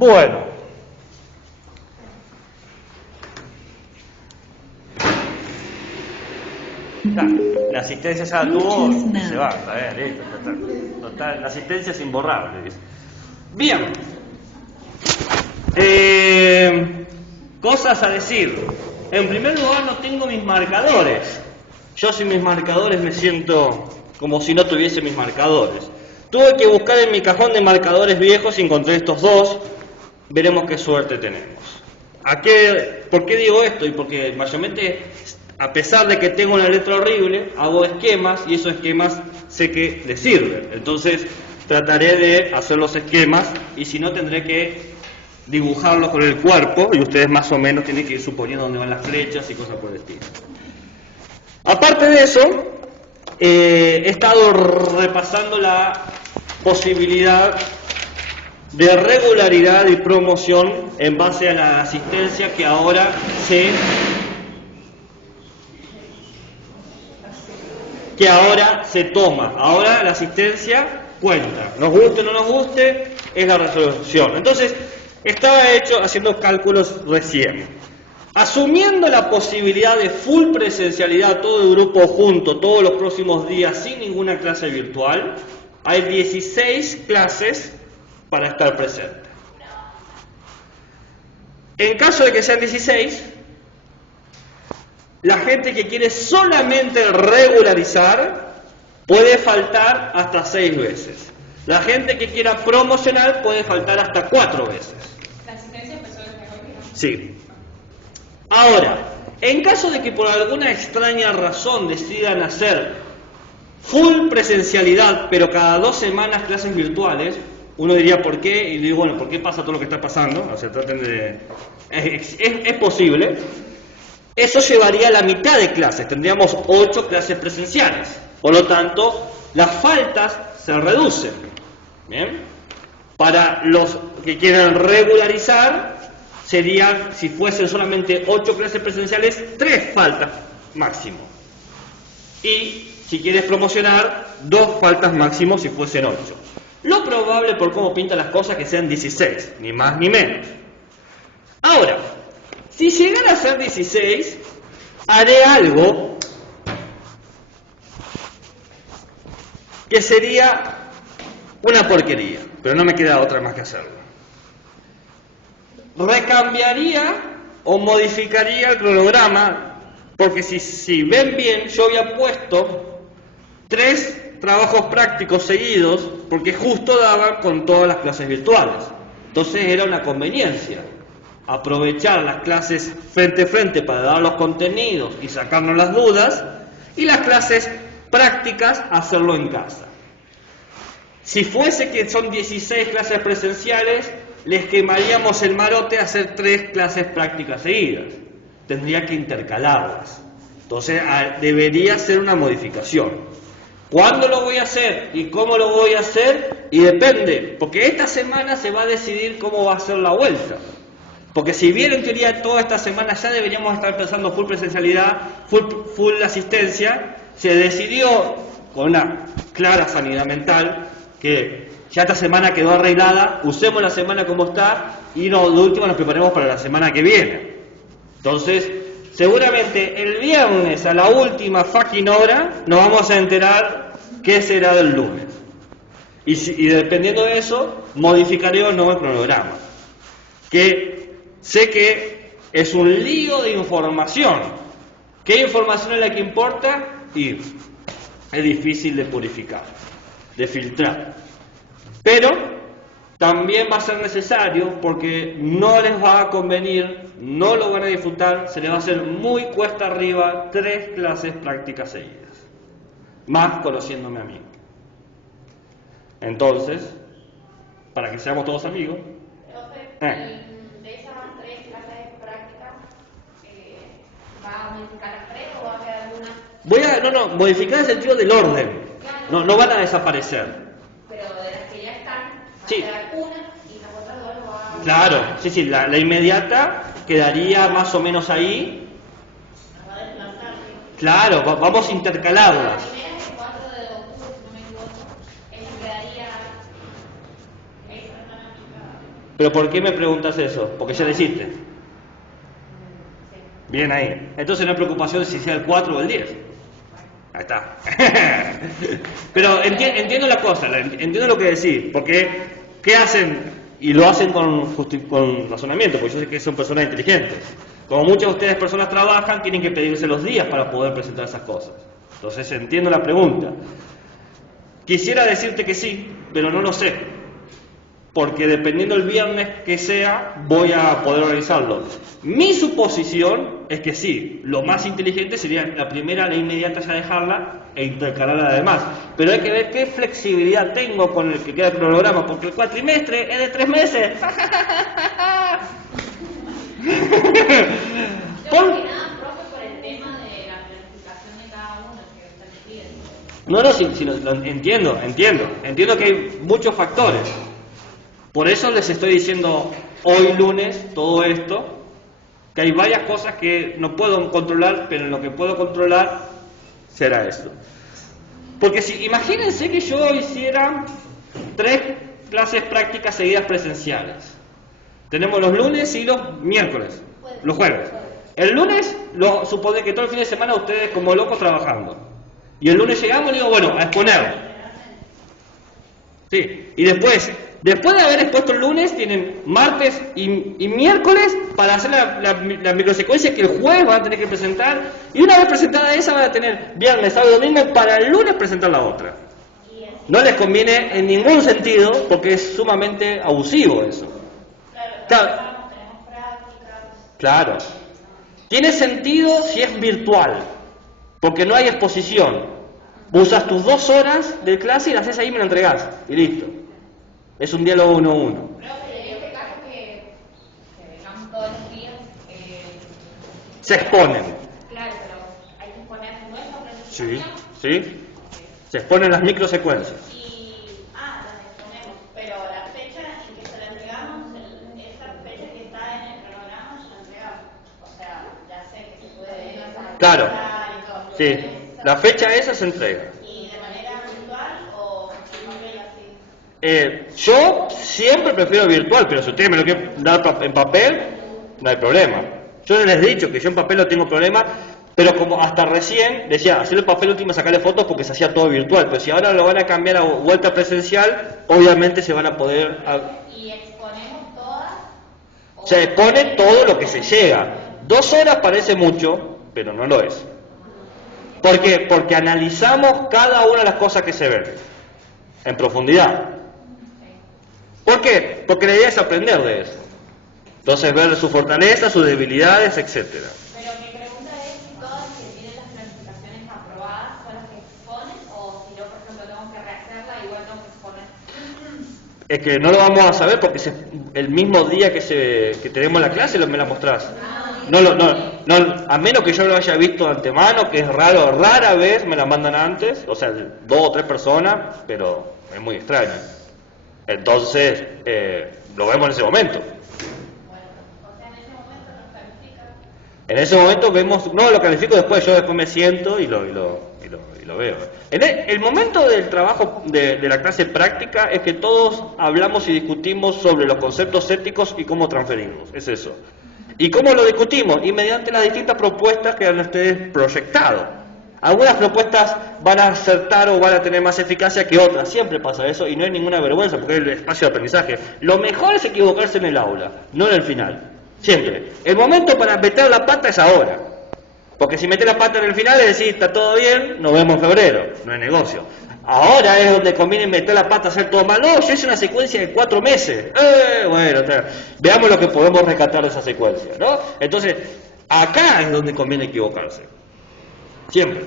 Bueno. La asistencia ya la tuvo, se va, está bien, listo, total, la asistencia es imborrable. Bien. Cosas a decir. En primer lugar, no tengo mis marcadores. Yo sin mis marcadores me siento como si no tuviese mis marcadores. Tuve que buscar en mi cajón de marcadores viejos y encontré estos dos. Veremos qué suerte tenemos. ¿Por qué digo esto? Y porque mayormente, a pesar de que tengo una letra horrible, hago esquemas y esos esquemas sé que les sirven. Entonces trataré de hacer los esquemas y si no tendré que dibujarlos con el cuerpo y ustedes más o menos tienen que ir suponiendo dónde van las flechas y cosas por el estilo. Aparte de eso, he estado repasando la posibilidad de regularidad y promoción en base a la asistencia que ahora se toma. Ahora la asistencia cuenta. Nos guste o no nos guste, es la resolución. Entonces, estaba haciendo cálculos recién. Asumiendo la posibilidad de full presencialidad, todo el grupo junto, todos los próximos días, sin ninguna clase virtual, hay 16 clases para estar presente. En caso de que sean 16, la gente que quiere solamente regularizar puede faltar hasta 6 veces. La gente que quiera promocionar puede faltar hasta 4 veces. ¿La asistencia empezó desde hoy? Sí. Ahora, en caso de que por alguna extraña razón decidan hacer full presencialidad, pero cada 2 semanas clases virtuales, uno diría ¿por qué? Y digo, bueno, ¿por qué pasa todo lo que está pasando? O sea, traten de... Es posible. Eso llevaría a la mitad de clases, tendríamos 8 clases presenciales. Por lo tanto, las faltas se reducen. ¿Bien? Para los que quieran regularizar, serían, si fuesen solamente 8 clases presenciales, 3 faltas máximo. Y si quieres promocionar, 2 faltas máximo si fuesen 8. Lo probable, por cómo pintan las cosas, que sean 16, ni más ni menos. Ahora, si llegara a ser 16, haré algo que sería una porquería, pero no me queda otra más que hacerlo. Recambiaría o modificaría el cronograma, porque si ven bien, yo había puesto 3 trabajos prácticos seguidos, porque justo daban con todas las clases virtuales. Entonces era una conveniencia aprovechar las clases frente a frente para dar los contenidos y sacarnos las dudas, y las clases prácticas hacerlo en casa. Si fuese que son 16 clases presenciales, les quemaríamos el marote a hacer 3 clases prácticas seguidas. Tendría que intercalarlas. Entonces debería ser una modificación. ¿Cuándo lo voy a hacer y cómo lo voy a hacer? Y depende, porque esta semana se va a decidir cómo va a ser la vuelta. Porque si bien en teoría toda esta semana ya deberíamos estar pensando full presencialidad, full asistencia, se decidió con una clara sanidad mental que ya esta semana quedó arreglada, usemos la semana como está y de último nos preparemos para la semana que viene. Entonces, seguramente el viernes a la última fucking hora nos vamos a enterar qué será del lunes. Y dependiendo de eso, modificaré o no el cronograma. Que sé que es un lío de información. ¿Qué información es la que importa? Y es difícil de purificar, de filtrar. Pero también va a ser necesario porque no les va a convenir, no lo van a disfrutar, se les va a hacer muy cuesta arriba 3 clases prácticas seguidas. Más conociéndome a mí. Entonces, para que seamos todos amigos. De esas 3 clases prácticas, ¿va a modificar las 3 o va a quedar alguna? Modificar en el sentido del orden. No van a desaparecer. Pero de las que ya están, va Sí. a quedar una y las otras 2 no va a... Claro, sí, la inmediata quedaría más o menos ahí. Va a desplazar. Claro, vamos a intercalarlas. La primera es el 4 de octubre, si no me equivoco. Esa quedaría... ¿Pero por qué me preguntas eso? Porque ya lo hiciste. Bien ahí. Entonces no hay preocupación si sea el 4 o el 10. Ahí está. Pero entiendo la cosa, entiendo lo que decís. Porque, ¿qué hacen? Y lo hacen con razonamiento, porque yo sé que son personas inteligentes. Como muchas de ustedes personas trabajan, tienen que pedirse los días para poder presentar esas cosas. Entonces entiendo la pregunta. Quisiera decirte que sí, pero no lo sé. Porque dependiendo del viernes que sea, voy a poder organizarlo. Mi suposición es que sí, lo más inteligente sería la primera, la inmediata ya dejarla e intercalarla además. Pero hay que ver qué flexibilidad tengo con el que queda el cronograma, porque el cuatrimestre es de 3 meses. Entiendo que hay muchos factores. Por eso les estoy diciendo hoy lunes todo esto, que hay varias cosas que no puedo controlar, pero en lo que puedo controlar será esto. Porque si imagínense que yo hiciera 3 clases prácticas seguidas presenciales. Tenemos los lunes y los miércoles, los jueves. El lunes, supone que todo el fin de semana ustedes como locos trabajando. Y el lunes llegamos y digo, bueno, a exponer. Sí, y después de haber expuesto el lunes, tienen martes y miércoles para hacer la microsecuencia que el jueves van a tener que presentar. Y una vez presentada esa, van a tener viernes, sábado y domingo para el lunes presentar la otra. No les conviene en ningún sentido porque es sumamente abusivo eso. Claro. Tiene sentido si es virtual, porque no hay exposición. Usas tus 2 horas de clase y las haces ahí y me lo entregás. Y listo. Es un diálogo 1 a 1. Pero en este caso que vengamos todos los días... se exponen. Claro, pero hay que exponer nuestra presentación. Sí. Se exponen las microsecuencias. Las exponemos, pero la fecha en que se la entregamos, esa fecha que está en el cronograma, se la entregamos. O sea, ya sé que se puede... Claro. Sí. La fecha esa se entrega. ¿Y de manera virtual o papel así? Yo siempre prefiero virtual, pero si ustedes me lo quieren dar en papel, no hay problema. Yo les he dicho que yo en papel no tengo problema, pero como hasta recién decía, hacer el papel último y sacarle fotos porque se hacía todo virtual, pero si ahora lo van a cambiar a vuelta presencial, obviamente se van a poder... ¿Y exponemos todas? Se expone todo lo que se llega. 2 horas parece mucho, pero no lo es. ¿Por qué? Porque analizamos cada una de las cosas que se ven en profundidad. ¿Por qué? Porque la idea es aprender de eso. Entonces ver sus fortalezas, sus debilidades, etcétera. Pero mi pregunta es si todas las que tienen las planificaciones aprobadas son las que exponen o si yo, por ejemplo, tengo que rehacerla igual tengo que exponer. Es que no lo vamos a saber porque el mismo día que tenemos la clase me la mostrás. No, a menos que yo lo haya visto de antemano, que es rara vez me la mandan antes, o sea, 2 o 3 personas, pero es muy extraño. Entonces, lo vemos en ese momento. En ese momento vemos, no lo califico después, yo después me siento y lo veo. En el momento del trabajo de la clase práctica es que todos hablamos y discutimos sobre los conceptos éticos y cómo transferimos, es eso. ¿Y cómo lo discutimos? Y mediante las distintas propuestas que han ustedes proyectado. Algunas propuestas van a acertar o van a tener más eficacia que otras, siempre pasa eso y no hay ninguna vergüenza porque es el espacio de aprendizaje. Lo mejor es equivocarse en el aula, no en el final. Siempre. El momento para meter la pata es ahora. Porque si metes la pata en el final y decís, está todo bien, nos vemos en febrero. No es negocio. Ahora es donde conviene meter la pata, hacer todo mal. No, yo hice una secuencia de 4 meses. Bueno, veamos lo que podemos rescatar de esa secuencia, ¿no? Entonces, acá es donde conviene equivocarse.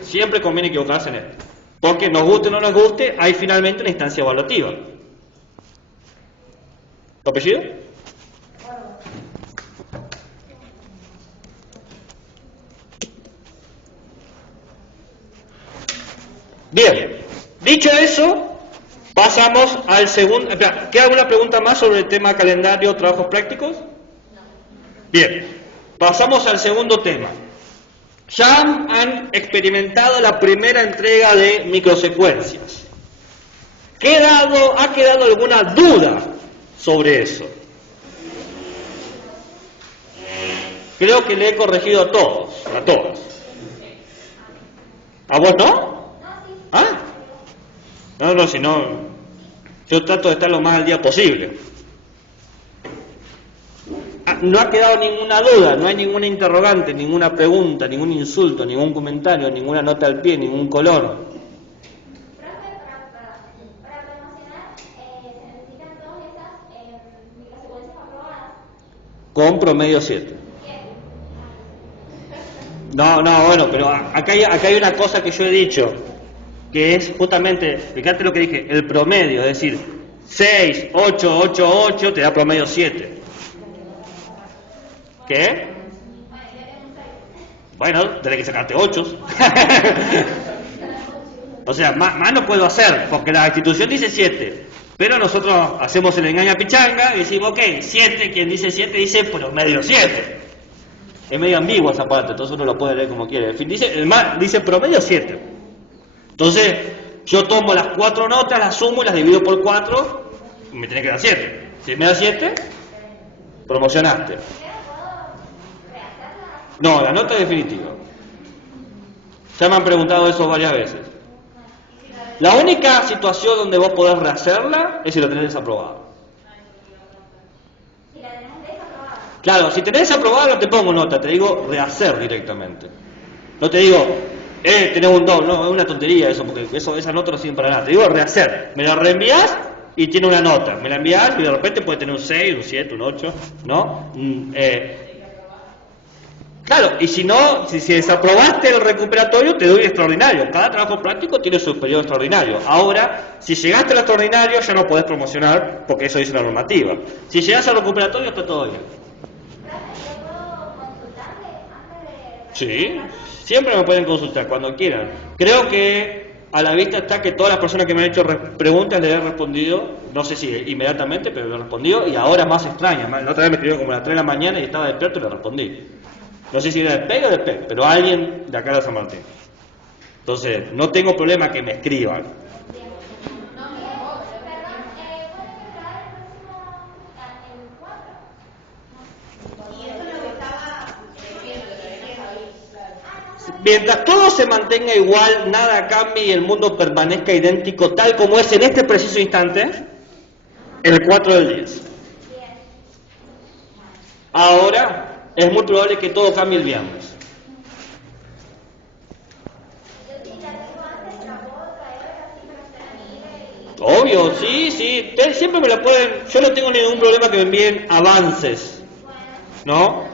Siempre conviene equivocarse en esto. Porque nos guste o no nos guste, hay finalmente una instancia evaluativa. ¿Tu apellido? Bien, dicho eso, pasamos al segundo... ¿Queda alguna pregunta más sobre el tema calendario, trabajos prácticos? Bien, pasamos al segundo tema. Ya han experimentado la primera entrega de microsecuencias. ¿Ha quedado alguna duda sobre eso? Creo que le he corregido a todos, a todos. ¿A vos no? ¿Ah? No, si no, yo trato de estar lo más al día posible. No ha quedado ninguna duda, no hay ninguna interrogante, ninguna pregunta, ningún insulto, ningún comentario, ninguna nota al pie, ningún color. Profe, para promocionar, se necesitan todas esas secuencias aprobadas. Con promedio 7. No, bueno, pero acá hay una cosa que yo he dicho, que es justamente, fíjate lo que dije, el promedio, es decir, 6, 8, 8, 8 te da promedio 7. ¿Qué? Bueno, tenés que sacarte 8. O sea, más no puedo hacer, porque la institución dice 7. Pero nosotros hacemos el engaña pichanga y decimos, ok, 7, quien dice 7 dice promedio 7. Es medio ambiguo esa parte, entonces uno lo puede leer como quiere. Dice promedio 7. Entonces, yo tomo las 4 notas, las sumo y las divido por 4, y me tiene que dar 7. Si me da 7, promocionaste. No, la nota definitiva. Ya me han preguntado eso varias veces. La única situación donde vos podés rehacerla es si lo tenés desaprobado. Claro, si tenés desaprobado no te pongo nota, te digo rehacer directamente. No te digo, tenés un 2, no, es una tontería eso, porque esa nota no sirve para nada. Te digo rehacer, me la reenvías y tiene una nota. Me la envías y de repente puede tener un 6, un 7, un 8, ¿no? Claro, y si no, si desaprobaste el recuperatorio, te doy el extraordinario. Cada trabajo práctico tiene su periodo extraordinario. Ahora, si llegaste al extraordinario, ya no podés promocionar, porque eso dice la normativa. Si llegas al recuperatorio, está todo bien. ¿Yo puedo consultarle antes de...? Sí, siempre me pueden consultar, cuando quieran. Creo que a la vista está que todas las personas que me han hecho preguntas les he respondido, no sé si inmediatamente, pero le he respondido, y ahora más extraña. La otra vez me escribió como a las 3 de la mañana y estaba despierto y le respondí. No sé si era de PEG o de PEG, pero alguien de acá de San Martín. Entonces, no tengo problema que me escriban. Mientras todo se mantenga igual, nada cambie y el mundo permanezca idéntico tal como es en este preciso instante, el 4 del 10. Ahora, es muy probable que todo cambie el viernes. Obvio, sí, siempre me la pueden, yo no tengo ningún problema que me envíen avances, ¿no?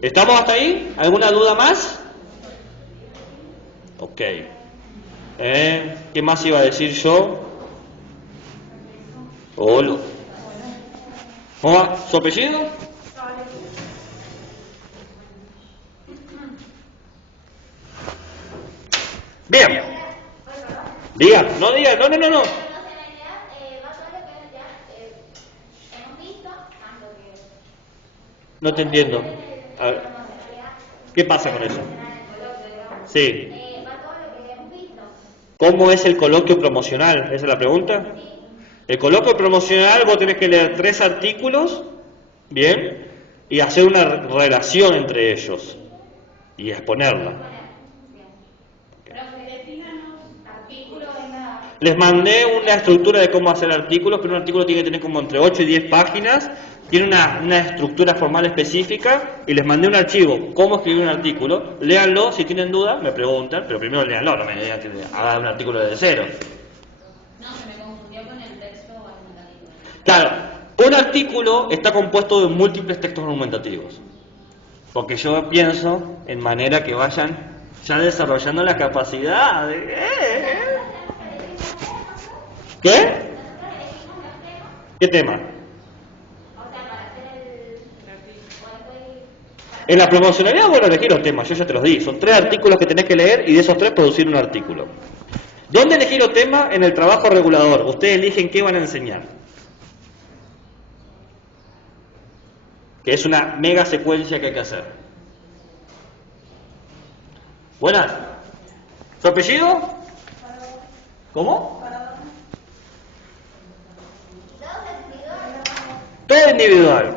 ¿Estamos hasta ahí? ¿Alguna duda más? Ok. ¿Qué más iba a decir yo? Hola. ¿Cómo va? ¿Su apellido? Bien. Diga, no. No te entiendo. A ver, ¿qué pasa con eso? Sí. ¿Cómo es el coloquio promocional? ¿Esa es la pregunta? El coloquio promocional vos tenés que leer 3 artículos, ¿bien? Y hacer una relación entre ellos y exponerla. Les mandé una estructura de cómo hacer artículos, pero un artículo tiene que tener como entre 8 y 10 páginas, tiene una estructura formal específica, y les mandé un archivo, cómo escribir un artículo. Léanlo, si tienen dudas, me preguntan, pero primero léanlo, no me digan que hagan un artículo desde cero. No, se me confundió con el texto argumentativo. Claro, un artículo está compuesto de múltiples textos argumentativos, porque yo pienso en manera que vayan ya desarrollando la capacidad de... ¿Qué? ¿Qué tema? En la promocionalidad, bueno, elegir los temas, yo ya te los di. Son 3 artículos que tenés que leer y de esos 3 producir un artículo. ¿Dónde elegir los temas? En el trabajo regulador. Ustedes eligen qué van a enseñar. Que es una mega secuencia que hay que hacer. Buenas. ¿Su apellido? ¿Cómo? Todo individual.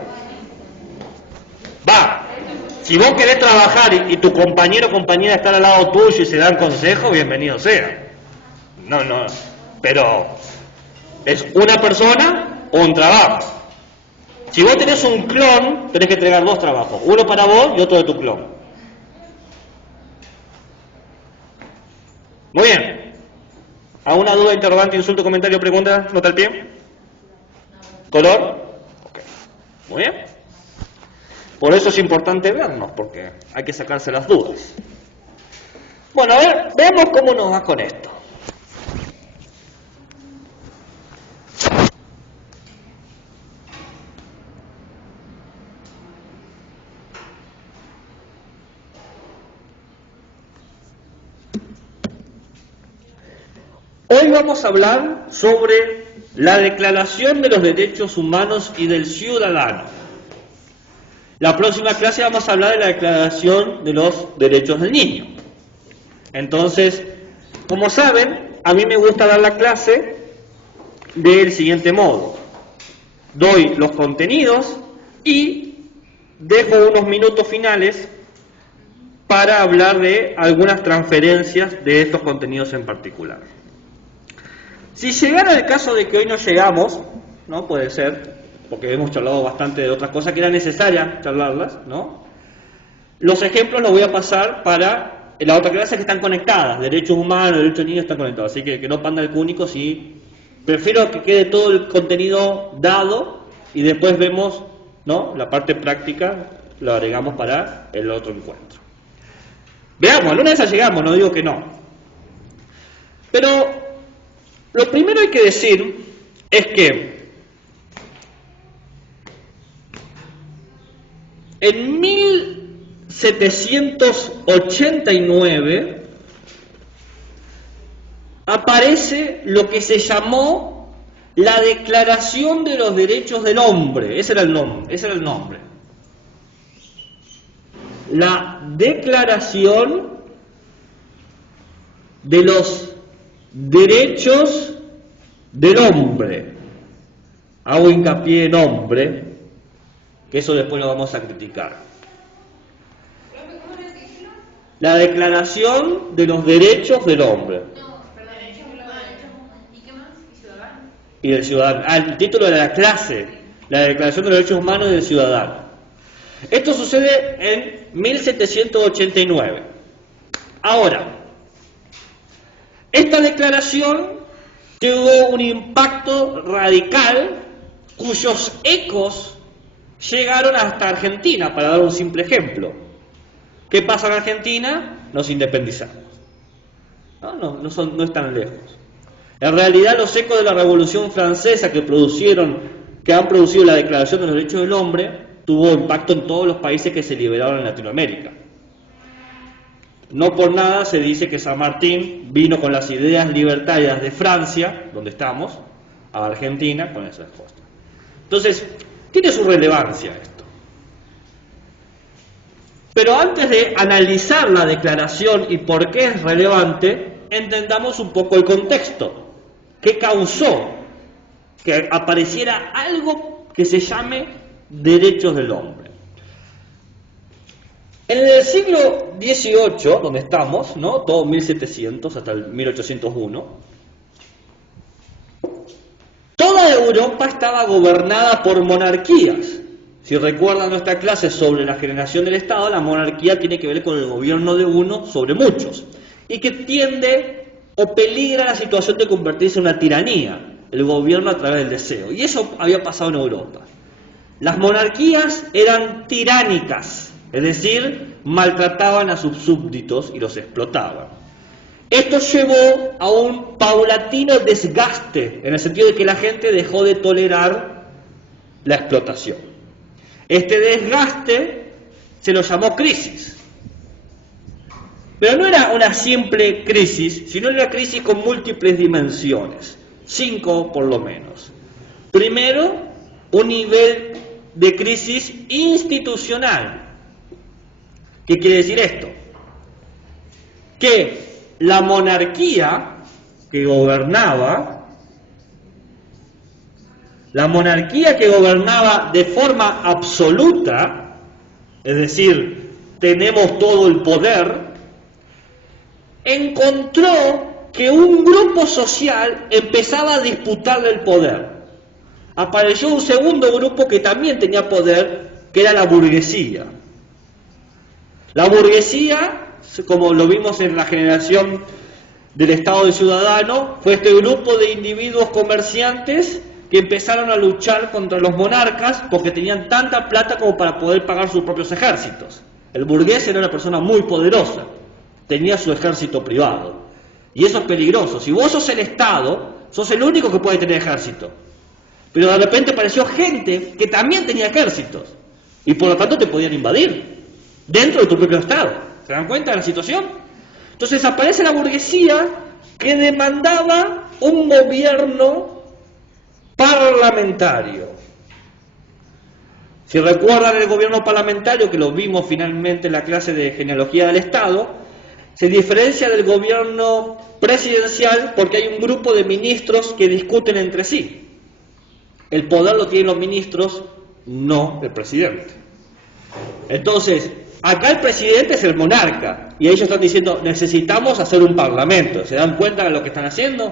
Si vos querés trabajar y tu compañero o compañera está al lado tuyo y se dan consejos, bienvenido sea. No, pero es una persona o un trabajo. Si vos tenés un clon, tenés que entregar 2 trabajos, uno para vos y otro de tu clon. Muy bien. ¿Alguna duda, interrogante, insulto, comentario, pregunta? ¿Nota al pie? ¿Color? Ok. Muy bien. Por eso es importante vernos, porque hay que sacarse las dudas. Bueno, a ver, veamos cómo nos va con esto. Hoy vamos a hablar sobre la Declaración de los Derechos Humanos y del Ciudadano. La próxima clase vamos a hablar de la Declaración de los Derechos del Niño. Entonces, como saben, a mí me gusta dar la clase del siguiente modo. Doy los contenidos y dejo unos minutos finales para hablar de algunas transferencias de estos contenidos en particular. Si llegara el caso de que hoy no llegamos, ¿no? Puede ser, porque hemos charlado bastante de otras cosas que era necesaria charlarlas, ¿no? Los ejemplos los voy a pasar para la otra clase que están conectadas, derechos humanos, derechos de niños están conectados, así que no panda el cúnico, si prefiero que quede todo el contenido dado y después vemos, ¿no? La parte práctica lo agregamos para el otro encuentro. Veamos, alguna vez llegamos, no digo que no. Pero lo primero hay que decir es que en 1789 aparece lo que se llamó la Declaración de los Derechos del Hombre. Ese era el nombre. La Declaración de los Derechos del Hombre. Hago hincapié en hombre, que eso después lo vamos a criticar. La Declaración de los Derechos del Hombre. Y del ciudadano. El título de la clase, la Declaración de los Derechos Humanos y del Ciudadano. Esto sucede en 1789. Ahora, esta declaración tuvo un impacto radical cuyos ecos llegaron hasta Argentina, para dar un simple ejemplo. ¿Qué pasa en Argentina? Nos independizamos. No es tan lejos. En realidad los ecos de la Revolución Francesa que han producido la Declaración de los Derechos del Hombre tuvo impacto en todos los países que se liberaron en Latinoamérica. No por nada se dice que San Martín vino con las ideas libertarias de Francia, donde estamos, a Argentina con esas cosas. Entonces, tiene su relevancia esto. Pero antes de analizar la declaración y por qué es relevante, entendamos un poco el contexto. ¿Qué causó que apareciera algo que se llame derechos del hombre? En el siglo XVIII, donde estamos, ¿no? Todo 1700 hasta el 1801, toda Europa estaba gobernada por monarquías. Si recuerdan nuestra clase sobre la generación del Estado, la monarquía tiene que ver con el gobierno de uno sobre muchos, y que tiende o peligra la situación de convertirse en una tiranía, el gobierno a través del deseo. Y eso había pasado en Europa. Las monarquías eran tiránicas, es decir, maltrataban a sus súbditos y los explotaban. Esto llevó a un paulatino desgaste, en el sentido de que la gente dejó de tolerar la explotación. Este desgaste se lo llamó crisis. Pero no era una simple crisis, sino una crisis con múltiples dimensiones, 5 por lo menos. Primero, un nivel de crisis institucional. ¿Qué quiere decir esto? Que la monarquía que gobernaba de forma absoluta, es decir, tenemos todo el poder, encontró que un grupo social empezaba a disputarle el poder. Apareció un segundo grupo que también tenía poder, que era la burguesía. La burguesía, como lo vimos en la generación del Estado de Ciudadano, fue este grupo de individuos comerciantes que empezaron a luchar contra los monarcas porque tenían tanta plata como para poder pagar sus propios ejércitos. El burgués era una persona muy poderosa, tenía su ejército privado. Y eso es peligroso. Si vos sos el Estado, sos el único que puede tener ejército. Pero de repente apareció gente que también tenía ejércitos y por lo tanto te podían invadir dentro de tu propio Estado. ¿Se dan cuenta de la situación? Entonces aparece la burguesía que demandaba un gobierno parlamentario. Si recuerdan el gobierno parlamentario, que lo vimos finalmente en la clase de genealogía del Estado, se diferencia del gobierno presidencial porque hay un grupo de ministros que discuten entre sí. El poder lo tienen los ministros, no el presidente. Entonces, acá el presidente es el monarca y ellos están diciendo, necesitamos hacer un parlamento. ¿Se dan cuenta de lo que están haciendo?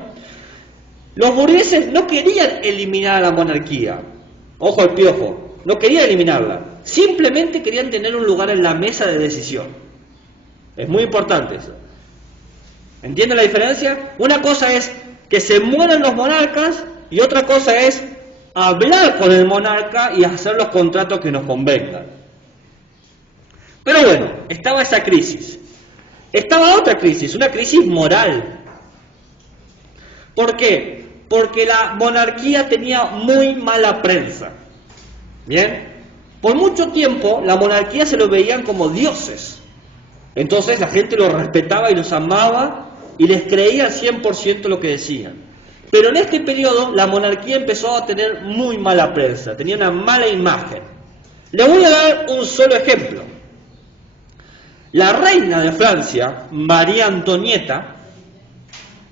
Los burgueses no querían eliminar a la monarquía. Ojo al piojo, no querían eliminarla. Simplemente querían tener un lugar en la mesa de decisión. Es muy importante eso. ¿Entienden la diferencia? Una cosa es que se mueran los monarcas y otra cosa es hablar con el monarca y hacer los contratos que nos convengan. Pero bueno, estaba esa crisis. Estaba otra crisis, una crisis moral. ¿Por qué? Porque la monarquía tenía muy mala prensa. ¿Bien? Por mucho tiempo la monarquía se lo veían como dioses. Entonces la gente los respetaba y los amaba y les creía al 100% lo que decían. Pero en este periodo la monarquía empezó a tener muy mala prensa, tenía una mala imagen. Le voy a dar un solo ejemplo. La reina de Francia, María Antonieta,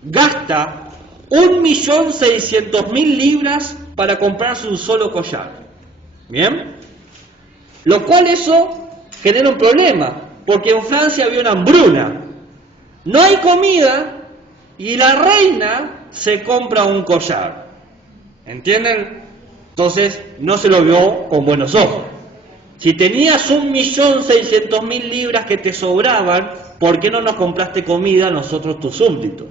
gasta 1.600.000 libras para comprarse un solo collar. ¿Bien? Lo cual eso genera un problema, porque en Francia había una hambruna. No hay comida y la reina se compra un collar. ¿Entienden? Entonces no se lo vio con buenos ojos. Si tenías 1.600.000 libras que te sobraban, ¿por qué no nos compraste comida a nosotros tus súbditos?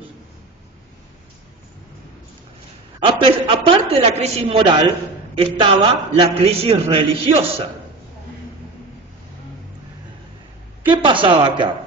Aparte de la crisis moral, estaba la crisis religiosa. ¿Qué pasaba acá?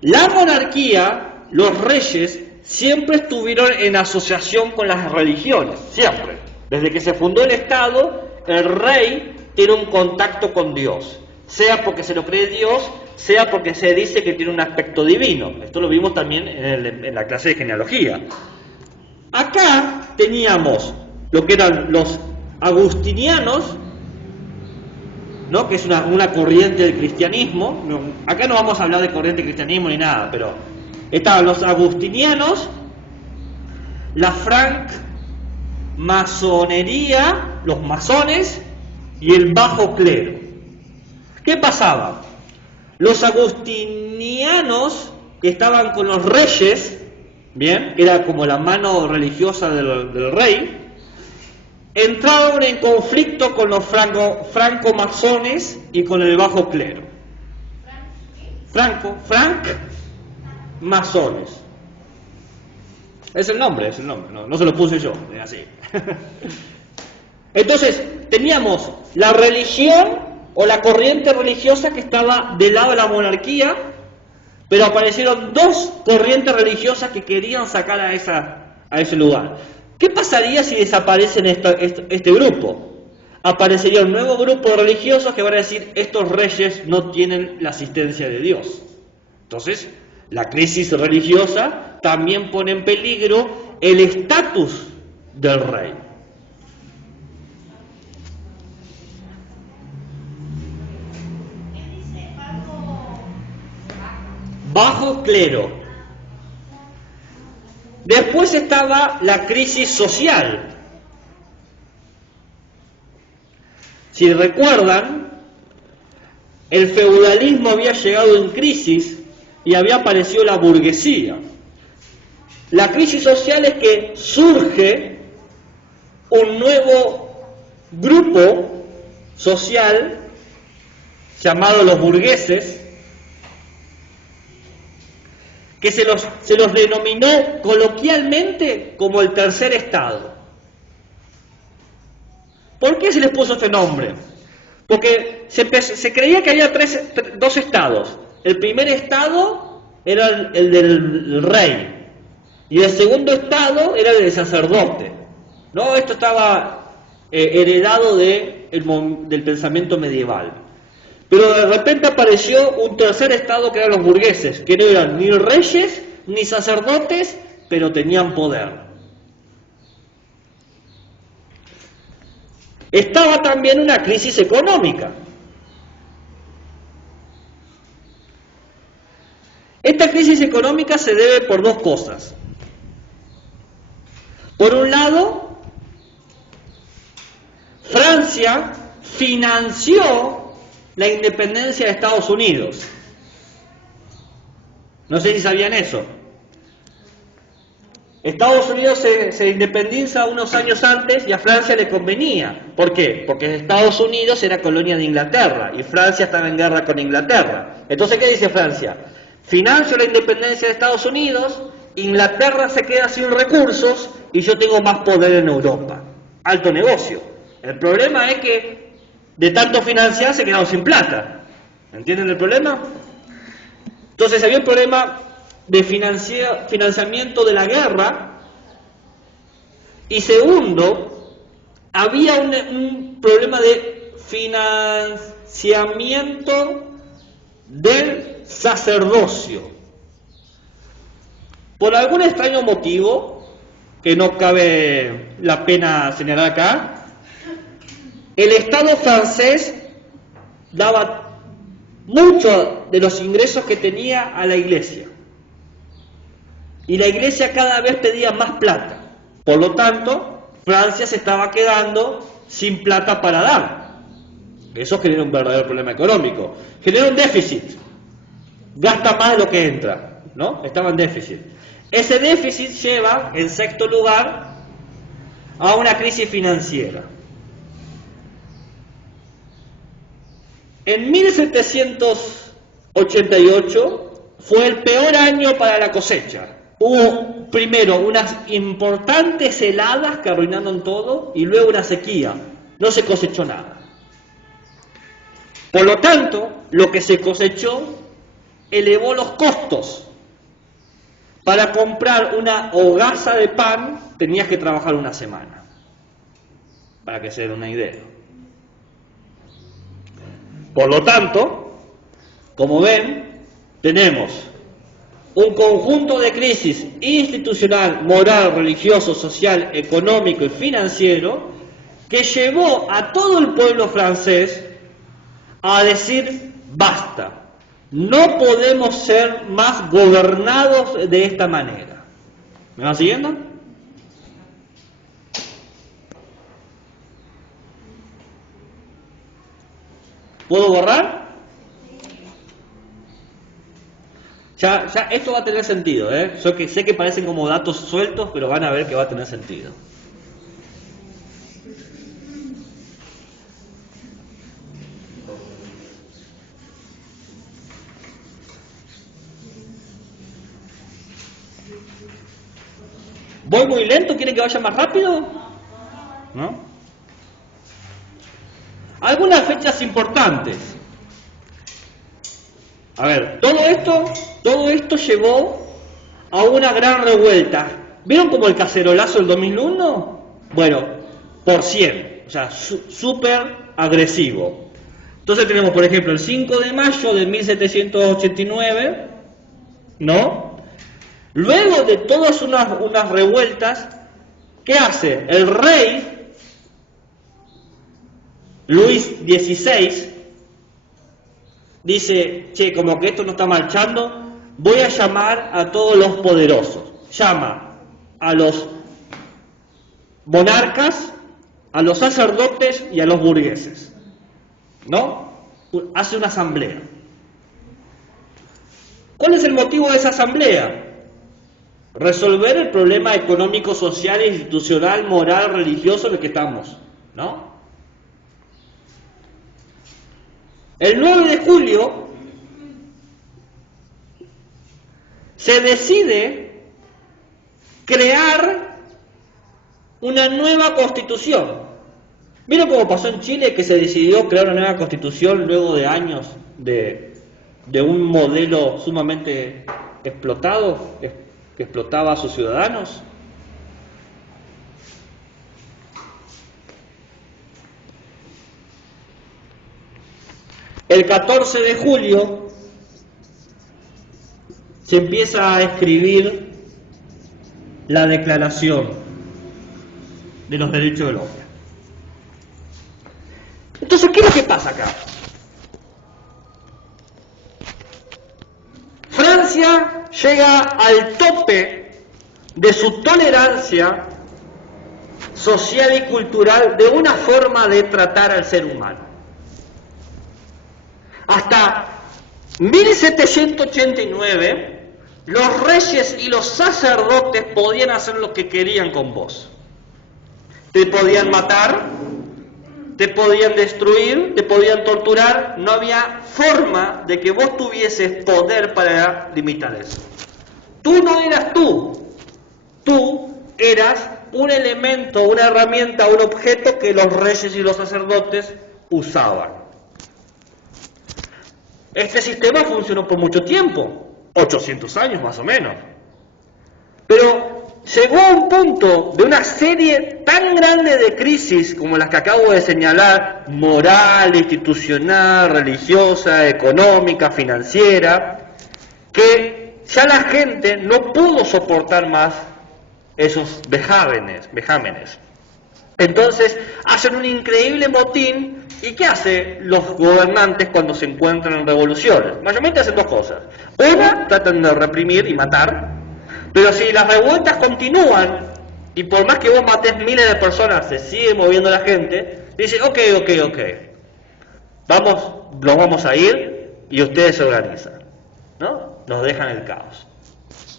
La monarquía, los reyes, siempre estuvieron en asociación con las religiones, siempre. Desde que se fundó el Estado, el rey tiene un contacto con Dios, sea porque se lo cree Dios, sea porque se dice que tiene un aspecto divino. Esto lo vimos también en la clase de genealogía. Acá teníamos lo que eran los agustinianos, ¿no? Que es una corriente del cristianismo. Acá no vamos a hablar de corriente del cristianismo ni nada, pero estaban los agustinianos, la francmasonería, los masones y el bajo clero. ¿Qué pasaba? Los agustinianos, que estaban con los reyes, bien, que era como la mano religiosa del rey, entraron en conflicto con los francomasones y con el bajo clero. Francmasones. Es el nombre, no se lo puse yo, es así. Entonces, teníamos la religión o la corriente religiosa que estaba del lado de la monarquía, pero aparecieron dos corrientes religiosas que querían sacar a ese lugar. ¿Qué pasaría si desaparecen este grupo? Aparecería un nuevo grupo de religiosos que van a decir, estos reyes no tienen la asistencia de Dios. Entonces, la crisis religiosa también pone en peligro el estatus del rey. Bajo clero. Después estaba la crisis social. Si recuerdan, el feudalismo había llegado en crisis y había aparecido la burguesía. La crisis social es que surge un nuevo grupo social llamado los burgueses, que se los denominó coloquialmente como el tercer estado. ¿Por qué se les puso este nombre? Porque se creía que había dos estados. El primer estado era el del rey y el segundo estado era el del sacerdote. ¿No? Esto estaba heredado del pensamiento medieval. Pero de repente apareció un tercer estado que eran los burgueses, que no eran ni reyes ni sacerdotes, pero tenían poder. Estaba también una crisis económica. Esta crisis económica se debe por dos cosas. Por un lado, Francia financió la independencia de Estados Unidos. No sé si sabían eso. Estados Unidos se independiza unos años antes y a Francia le convenía. ¿Por qué? Porque Estados Unidos era colonia de Inglaterra y Francia estaba en guerra con Inglaterra. Entonces, ¿qué dice Francia? Financio la independencia de Estados Unidos, Inglaterra se queda sin recursos y yo tengo más poder en Europa. Alto negocio. El problema es que de tanto financiar se quedaron sin plata. ¿Entienden el problema? Entonces había un problema de financiamiento de la guerra, y segundo, había un problema de financiamiento del sacerdocio. Por algún extraño motivo, que no cabe la pena señalar acá, el Estado francés daba mucho de los ingresos que tenía a la Iglesia. Y la Iglesia cada vez pedía más plata. Por lo tanto, Francia se estaba quedando sin plata para dar. Eso genera un verdadero problema económico. Genera un déficit. Gasta más de lo que entra, ¿no? Estaba en déficit. Ese déficit lleva, en sexto lugar, a una crisis financiera. En 1788 fue el peor año para la cosecha. Hubo primero unas importantes heladas que arruinaron todo y luego una sequía. No se cosechó nada. Por lo tanto, lo que se cosechó elevó los costos. Para comprar una hogaza de pan tenías que trabajar una semana. Para que se den una idea. Por lo tanto, como ven, tenemos un conjunto de crisis institucional, moral, religioso, social, económico y financiero que llevó a todo el pueblo francés a decir basta, no podemos ser más gobernados de esta manera. ¿Me van siguiendo? ¿Puedo borrar? Ya esto va a tener sentido, ¿eh? Yo que sé que parecen como datos sueltos, pero van a ver que va a tener sentido. ¿Voy muy lento? ¿Quieren que vaya más rápido? ¿No? Algunas fechas importantes. A ver, todo esto llevó a una gran revuelta. ¿Vieron como el cacerolazo del 2001? Bueno, por 100, o sea, súper agresivo. Entonces tenemos, por ejemplo, el 5 de mayo de 1789, ¿no? Luego de todas unas revueltas, ¿qué hace? El rey Luis XVI dice, che, como que esto no está marchando, voy a llamar a todos los poderosos. Llama a los monarcas, a los sacerdotes y a los burgueses. ¿no? Hace una asamblea. ¿Cuál es el motivo de esa asamblea? Resolver el problema económico, social, institucional, moral, religioso en el que estamos, ¿no? El 9 de julio se decide crear una nueva constitución. ¿Vieron cómo pasó en Chile que se decidió crear una nueva constitución luego de años de un modelo sumamente explotado, que explotaba a sus ciudadanos? El 14 de julio se empieza a escribir la Declaración de los Derechos del Hombre. Entonces, ¿qué es lo que pasa acá? Francia llega al tope de su tolerancia social y cultural de una forma de tratar al ser humano. Hasta 1789, los reyes y los sacerdotes podían hacer lo que querían con vos. Te podían matar, te podían destruir, te podían torturar, no había forma de que vos tuvieses poder para limitar eso. Tú no eras tú eras un elemento, una herramienta, un objeto que los reyes y los sacerdotes usaban. Este sistema funcionó por mucho tiempo, 800 años más o menos. Pero llegó a un punto de una serie tan grande de crisis como las que acabo de señalar, moral, institucional, religiosa, económica, financiera, que ya la gente no pudo soportar más esos vejámenes. Entonces hacen un increíble motín. ¿Y qué hacen los gobernantes cuando se encuentran en revoluciones? Mayormente hacen dos cosas. Una, tratan de reprimir y matar. Pero si las revueltas continúan, y por más que vos mates miles de personas, se sigue moviendo la gente, dice, ok, nos vamos a ir y ustedes se organizan, ¿no? Nos dejan el caos.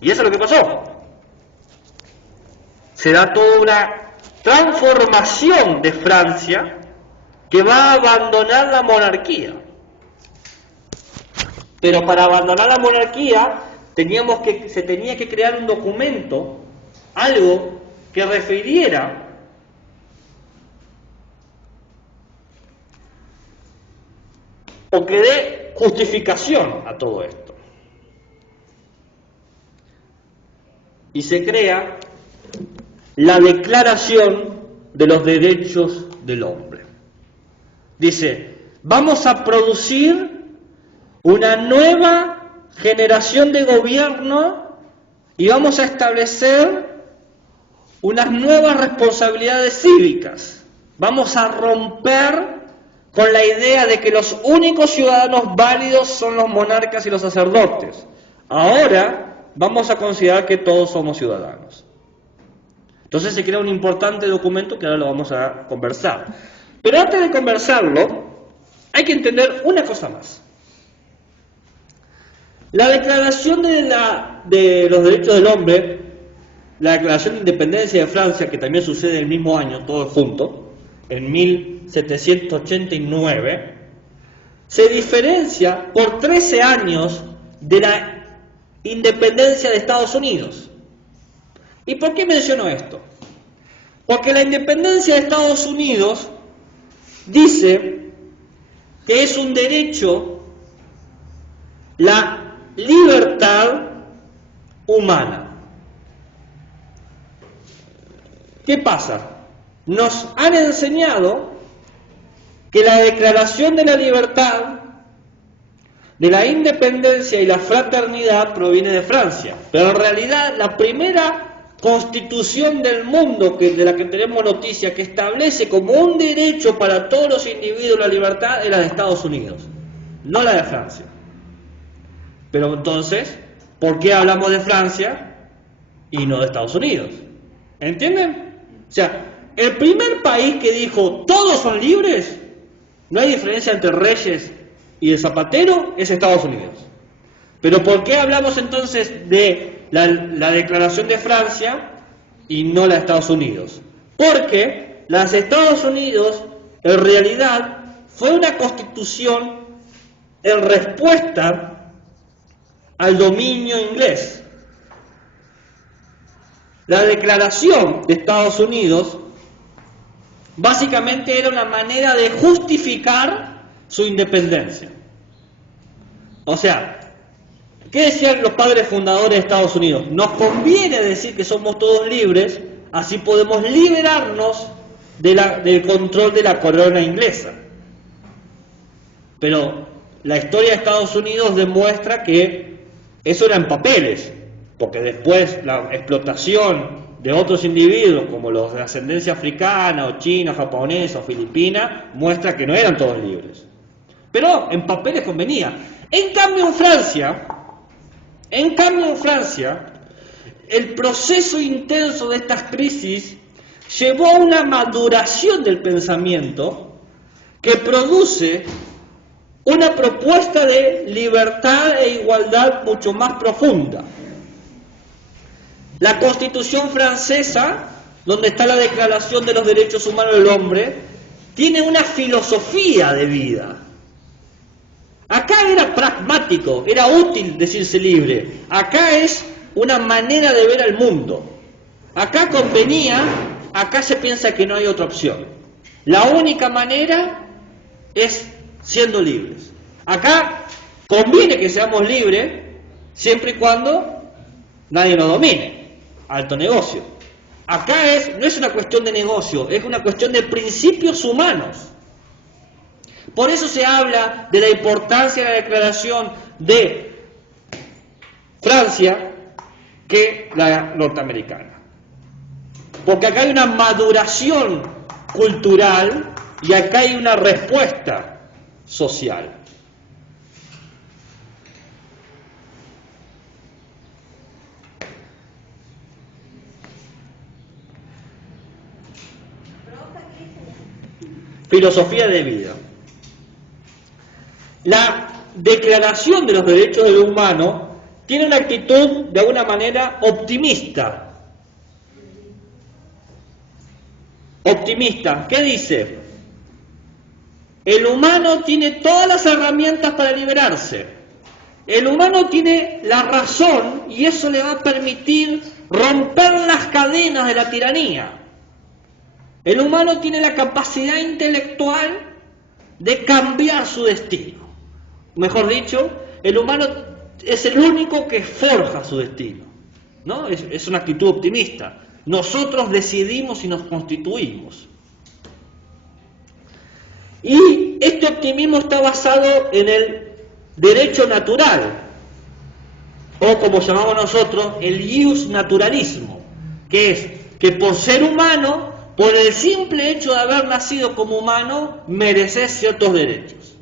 Y eso es lo que pasó. Se da toda una transformación de Francia que va a abandonar la monarquía. Pero para abandonar la monarquía se tenía que crear un documento, algo que refiriera o que dé justificación a todo esto. Y se crea la Declaración de los Derechos del Hombre. Dice, vamos a producir una nueva generación de gobierno y vamos a establecer unas nuevas responsabilidades cívicas. Vamos a romper con la idea de que los únicos ciudadanos válidos son los monarcas y los sacerdotes. Ahora vamos a considerar que todos somos ciudadanos. Entonces se crea un importante documento que ahora lo vamos a conversar. Pero antes de conversarlo, hay que entender una cosa más. La Declaración de los Derechos del Hombre, la Declaración de Independencia de Francia, que también sucede el mismo año, todo junto, en 1789, se diferencia por 13 años de la independencia de Estados Unidos. ¿Y por qué menciono esto? Porque la independencia de Estados Unidos dice que es un derecho la libertad humana. ¿Qué pasa? Nos han enseñado que la Declaración de la Libertad, de la Independencia y la Fraternidad proviene de Francia, pero en realidad la primera constitución del mundo de la que tenemos noticia, que establece como un derecho para todos los individuos la libertad, es la de Estados Unidos, no la de Francia. Pero entonces, ¿por qué hablamos de Francia y no de Estados Unidos? ¿Entienden? O sea, el primer país que dijo todos son libres no hay diferencia entre Reyes y el zapatero, es Estados Unidos. Pero ¿por qué hablamos entonces de la Declaración de Francia y no la de Estados Unidos? Porque las de Estados Unidos en realidad fue una constitución en respuesta al dominio inglés. La Declaración de Estados Unidos básicamente era una manera de justificar su independencia. O sea, ¿qué decían los padres fundadores de Estados Unidos? Nos conviene decir que somos todos libres, así podemos liberarnos del control de la corona inglesa. Pero la historia de Estados Unidos demuestra que eso era en papeles, porque después la explotación de otros individuos, como los de ascendencia africana, o china, japonesa, o filipina, muestra que no eran todos libres. Pero en papeles convenía. En cambio en Francia, el proceso intenso de estas crisis llevó a una maduración del pensamiento que produce una propuesta de libertad e igualdad mucho más profunda. La Constitución francesa, donde está la Declaración de los Derechos Humanos del Hombre, tiene una filosofía de vida. Acá era pragmático, era útil decirse libre. Acá es una manera de ver al mundo. Acá convenía, acá se piensa que no hay otra opción. La única manera es siendo libres. Acá conviene que seamos libres siempre y cuando nadie nos domine. Alto negocio. Acá no es una cuestión de negocio, es una cuestión de principios humanos. Por eso se habla de la importancia de la Declaración de Francia que la norteamericana. Porque acá hay una maduración cultural y acá hay una respuesta social. Filosofía de vida. La Declaración de los Derechos del Humano tiene una actitud de alguna manera optimista. Optimista. ¿Qué dice? El humano tiene todas las herramientas para liberarse. El humano tiene la razón y eso le va a permitir romper las cadenas de la tiranía. El humano tiene la capacidad intelectual de cambiar su destino. Mejor dicho, el humano es el único que forja su destino, ¿no? Es una actitud optimista. Nosotros decidimos y nos constituimos. Y este optimismo está basado en el derecho natural, o como llamamos nosotros, el ius naturalismo, que es que por ser humano, por el simple hecho de haber nacido como humano, mereces ciertos derechos.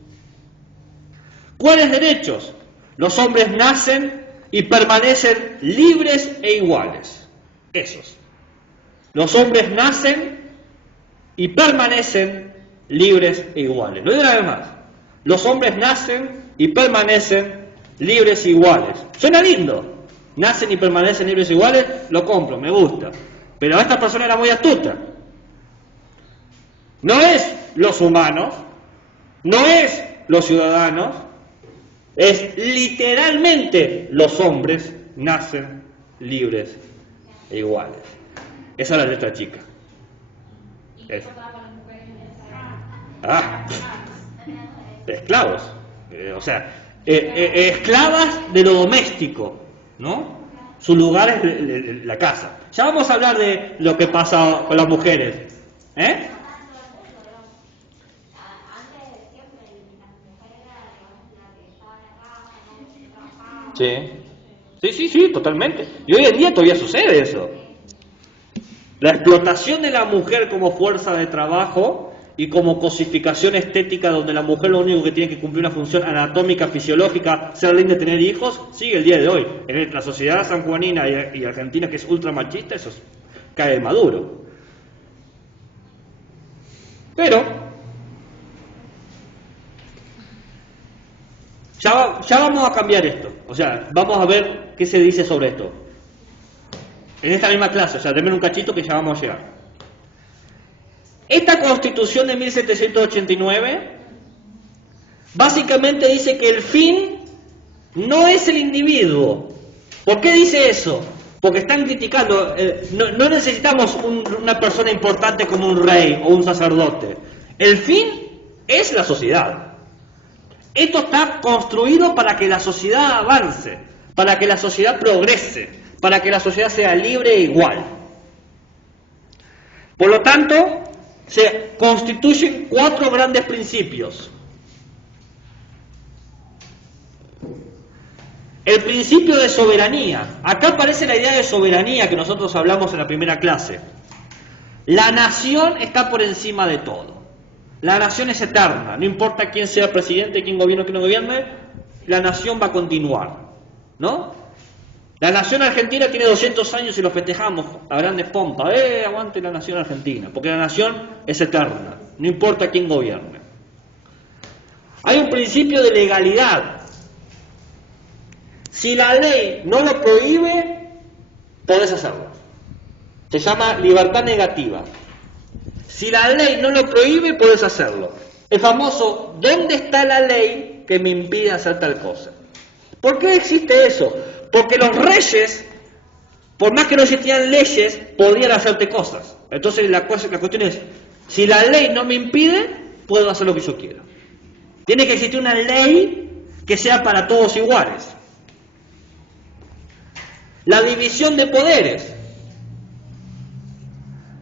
¿Cuáles derechos? Los hombres nacen y permanecen libres e iguales. Esos. Los hombres nacen y permanecen libres e iguales. Lo digo una vez más. Los hombres nacen y permanecen libres e iguales. Suena lindo. Nacen y permanecen libres e iguales, lo compro, me gusta. Pero esta persona era muy astuta. No es los humanos, no es los ciudadanos, es literalmente los hombres nacen libres e iguales. Esa es la letra chica. Esclavos. Esclavas de lo doméstico, ¿no? Su lugar es la casa. Ya vamos a hablar de lo que pasa con las mujeres. Sí, totalmente. Y hoy en día todavía sucede eso. La explotación de la mujer como fuerza de trabajo y como cosificación estética, donde la mujer lo único que tiene que cumplir una función anatómica, fisiológica, ser linda, tener hijos, sigue el día de hoy. En la sociedad sanjuanina y argentina, que es ultra machista, eso cae de maduro. Pero ya vamos a cambiar esto. O sea, vamos a ver qué se dice sobre esto. En esta misma clase, o sea, denme un cachito que ya vamos a llegar. Esta Constitución de 1789 básicamente dice que el fin no es el individuo. ¿Por qué dice eso? Porque están criticando, no necesitamos una persona importante como un rey o un sacerdote. El fin es la sociedad. Esto está construido para que la sociedad avance, para que la sociedad progrese, para que la sociedad sea libre e igual. Por lo tanto, se constituyen 4 grandes principios. El principio de soberanía. Acá aparece la idea de soberanía que nosotros hablamos en la primera clase. La nación está por encima de todo. La nación es eterna. No importa quién sea presidente, quién gobierne o quién no gobierne, la nación va a continuar, ¿no? La nación argentina tiene 200 años y lo festejamos a grandes pompas. Aguante la nación argentina, porque la nación es eterna, no importa quién gobierne. Hay un principio de legalidad. Si la ley no lo prohíbe, podés hacerlo. Se llama libertad negativa. Si la ley no lo prohíbe, podés hacerlo. El famoso, ¿dónde está la ley que me impide hacer tal cosa? ¿Por qué existe eso? Porque los reyes, por más que no existieran leyes, podían hacerte cosas. Entonces la cuestión es, si la ley no me impide, puedo hacer lo que yo quiera. Tiene que existir una ley que sea para todos iguales. La división de poderes.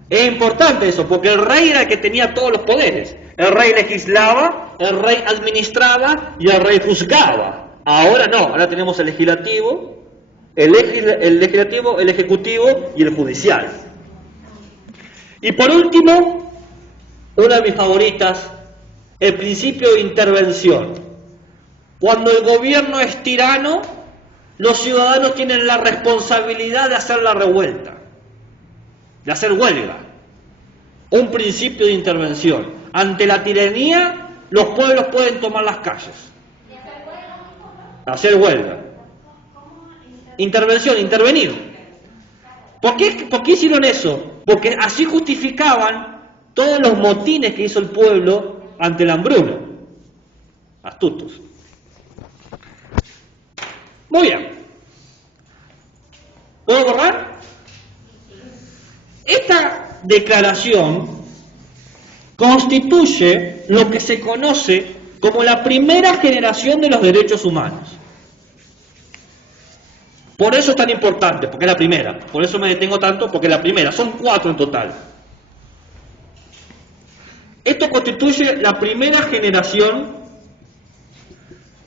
Es importante eso, porque el rey era el que tenía todos los poderes. El rey legislaba, el rey administraba y el rey juzgaba. Ahora no, ahora tenemos el legislativo, el ejecutivo y el judicial. Y por último, una de mis favoritas, el principio de intervención. Cuando el gobierno es tirano, los ciudadanos tienen la responsabilidad de hacer la revuelta, de hacer huelga. Un principio de intervención. Ante la tiranía, los pueblos pueden tomar las calles. Hacer huelga. Intervención, intervenir. ¿Por qué hicieron eso? Porque así justificaban todos los motines que hizo el pueblo ante la hambruna. Astutos. Muy bien. ¿Puedo borrar? Esta declaración constituye lo que se conoce como la primera generación de los derechos humanos. Por eso es tan importante, porque es la primera. Por eso me detengo tanto, porque es la primera. Son 4 en total. Esto constituye la primera generación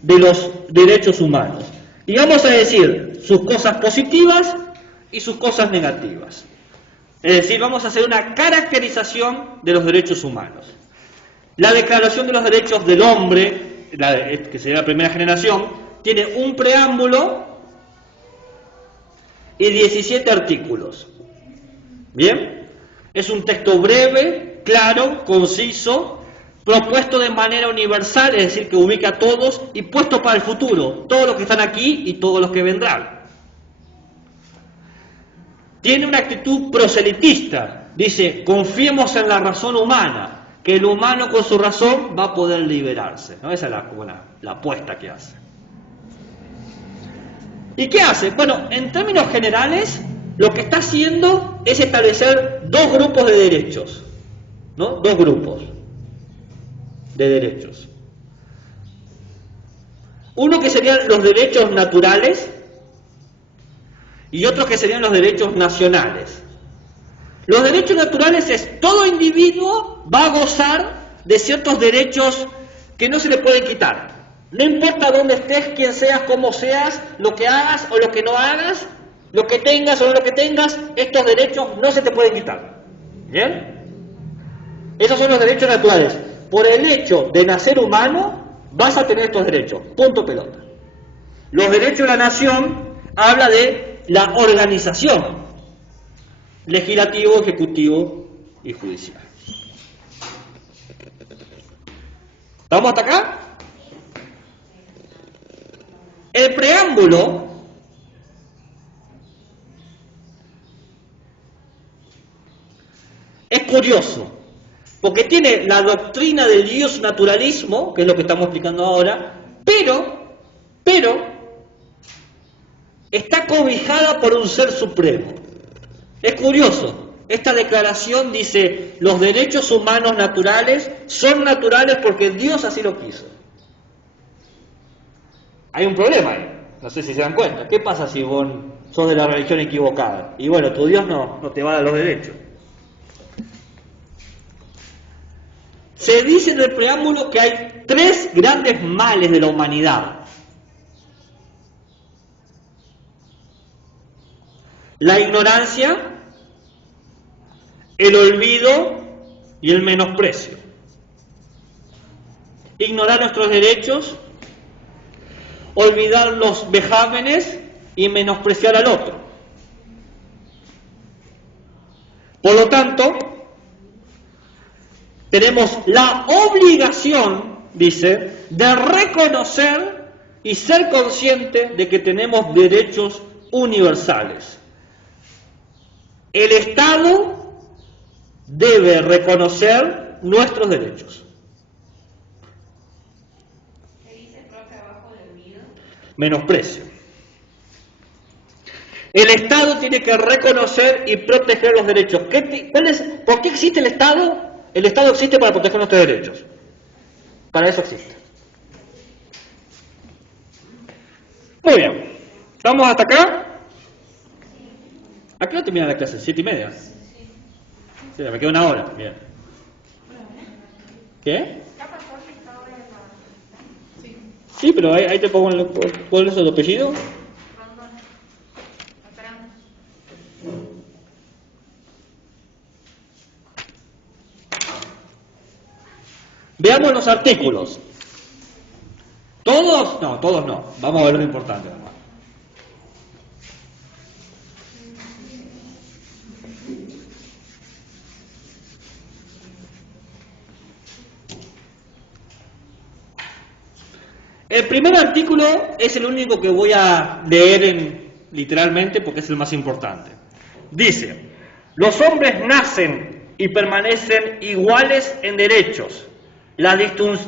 de los derechos humanos. Y vamos a decir sus cosas positivas y sus cosas negativas. Es decir, vamos a hacer una caracterización de los derechos humanos. La Declaración de los Derechos del Hombre, que sería la primera generación, tiene un preámbulo y 17 artículos. ¿Bien? Es un texto breve, claro, conciso, propuesto de manera universal, es decir, que ubica a todos y puesto para el futuro, todos los que están aquí y todos los que vendrán. Tiene una actitud proselitista, dice, confiemos en la razón humana, que el humano con su razón va a poder liberarse, ¿no? Esa es la apuesta que hace. ¿Y qué hace? Bueno, en términos generales, lo que está haciendo es establecer 2 grupos de derechos, ¿no? 2 grupos de derechos. Uno que serían los derechos naturales y otros que serían los derechos nacionales. Los derechos naturales es todo individuo va a gozar de ciertos derechos que no se le pueden quitar. No importa dónde estés, quién seas, cómo seas, lo que hagas o lo que no hagas, lo que tengas o no lo que tengas, estos derechos no se te pueden quitar. ¿Bien? Esos son los derechos naturales. Por el hecho de nacer humano, vas a tener estos derechos. Punto pelota. Los derechos de la nación habla de la organización, legislativo, ejecutivo y judicial. ¿Estamos hasta acá? preámbulo es curioso, porque tiene la doctrina del Dios naturalismo, que es lo que estamos explicando ahora, pero está cobijada por un ser supremo. Es curioso, esta declaración dice, los derechos humanos naturales son naturales porque Dios así lo quiso. Hay un problema ahí, no sé si se dan cuenta. ¿Qué pasa si vos sos de la religión equivocada? Y bueno, tu Dios no te va a dar los derechos. Se dice en el preámbulo que hay 3 grandes males de la humanidad. La ignorancia, el olvido y el menosprecio. Ignorar nuestros derechos, olvidar los vejámenes y menospreciar al otro. Por lo tanto, tenemos la obligación, dice, de reconocer y ser consciente de que tenemos derechos universales. El Estado debe reconocer nuestros derechos. ¿Qué dice, profe, abajo del olvido? Menosprecio. El Estado tiene que reconocer y proteger los derechos. ¿Por qué existe el Estado? El Estado existe para proteger nuestros derechos. Para eso existe. Muy bien. ¿Estamos hasta acá? ¿A qué hora termina la clase? 7:30. Sí, me queda 1 hora. Bien. ¿Qué? Sí, pero ahí te pongo ¿cuál es el apellido? Veamos los artículos. ¿Todos? No, todos no. Vamos a ver lo importante. El primer artículo es el único que voy a leer literalmente porque es el más importante. Dice, los hombres nacen y permanecen iguales en derechos. Las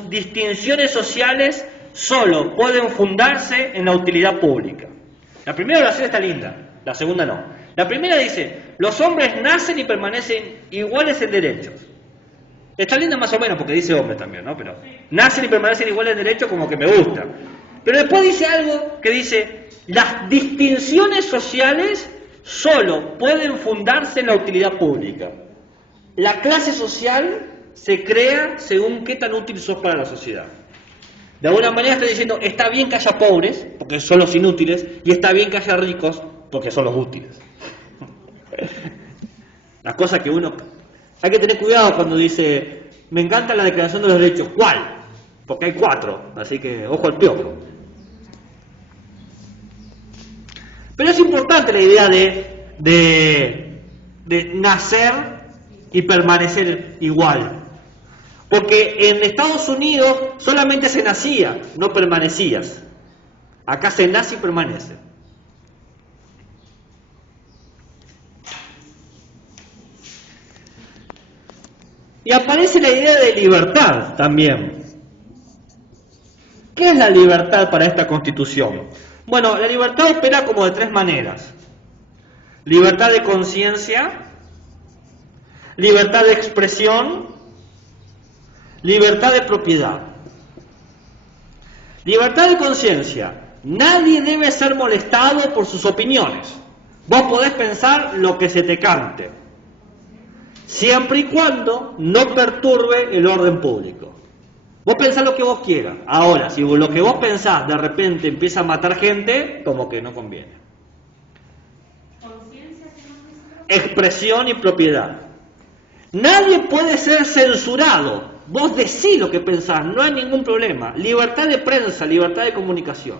distinciones sociales solo pueden fundarse en la utilidad pública. La primera oración está linda, la segunda no. La primera dice, los hombres nacen y permanecen iguales en derechos. Está linda más o menos porque dice hombres también, ¿no? Pero nacen y permanecen iguales en derechos como que me gusta. Pero después dice algo que dice, las distinciones sociales solo pueden fundarse en la utilidad pública. La clase social se crea según qué tan útil sos para la sociedad. De alguna manera está diciendo, está bien que haya pobres, porque son los inútiles, y está bien que haya ricos, porque son los útiles. Las cosas que uno... Hay que tener cuidado cuando dice, me encanta la Declaración de los Derechos. ¿Cuál? Porque hay 4, así que ojo al piojo. Pero es importante la idea de nacer y permanecer igual. Porque en Estados Unidos solamente se nacía, no permanecías. Acá se nace y permanece. Y aparece la idea de libertad también. ¿Qué es la libertad para esta Constitución? Bueno, la libertad opera como de 3 maneras. Libertad de conciencia, libertad de expresión, libertad de propiedad. Libertad de conciencia. Nadie debe ser molestado por sus opiniones. Vos podés pensar lo que se te cante, siempre y cuando no perturbe el orden público. Vos pensás lo que vos quieras. Ahora, si lo que vos pensás de repente empieza a matar gente, como que no conviene. Expresión y propiedad. Nadie puede ser censurado. Vos decís lo que pensás, no hay ningún problema. Libertad de prensa, libertad de comunicación.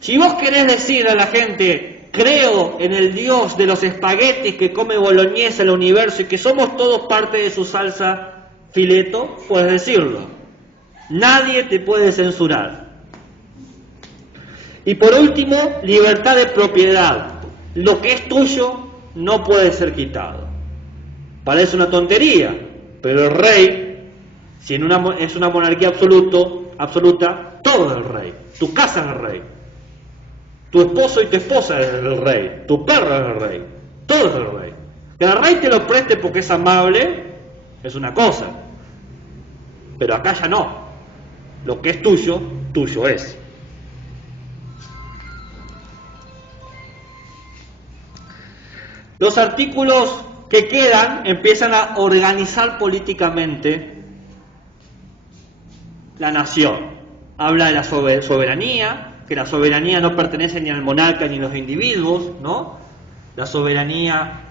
Si vos querés decir a la gente, creo en el Dios de los espaguetis que come boloñesa el universo y que somos todos parte de su salsa fileto, puedes decirlo. Nadie te puede censurar. Y por último, libertad de propiedad. Lo que es tuyo no puede ser quitado. Parece una tontería, pero el rey, si es una monarquía absoluta, todo es el rey. Tu casa es el rey. Tu esposo y tu esposa es el rey. Tu perro es el rey. Todo es el rey. Que el rey te lo preste porque es amable es una cosa. Pero acá ya no. Lo que es tuyo, tuyo es. Los artículos que quedan empiezan a organizar políticamente la nación. Habla de la soberanía, que la soberanía no pertenece ni al monarca ni a los individuos, ¿no? La soberanía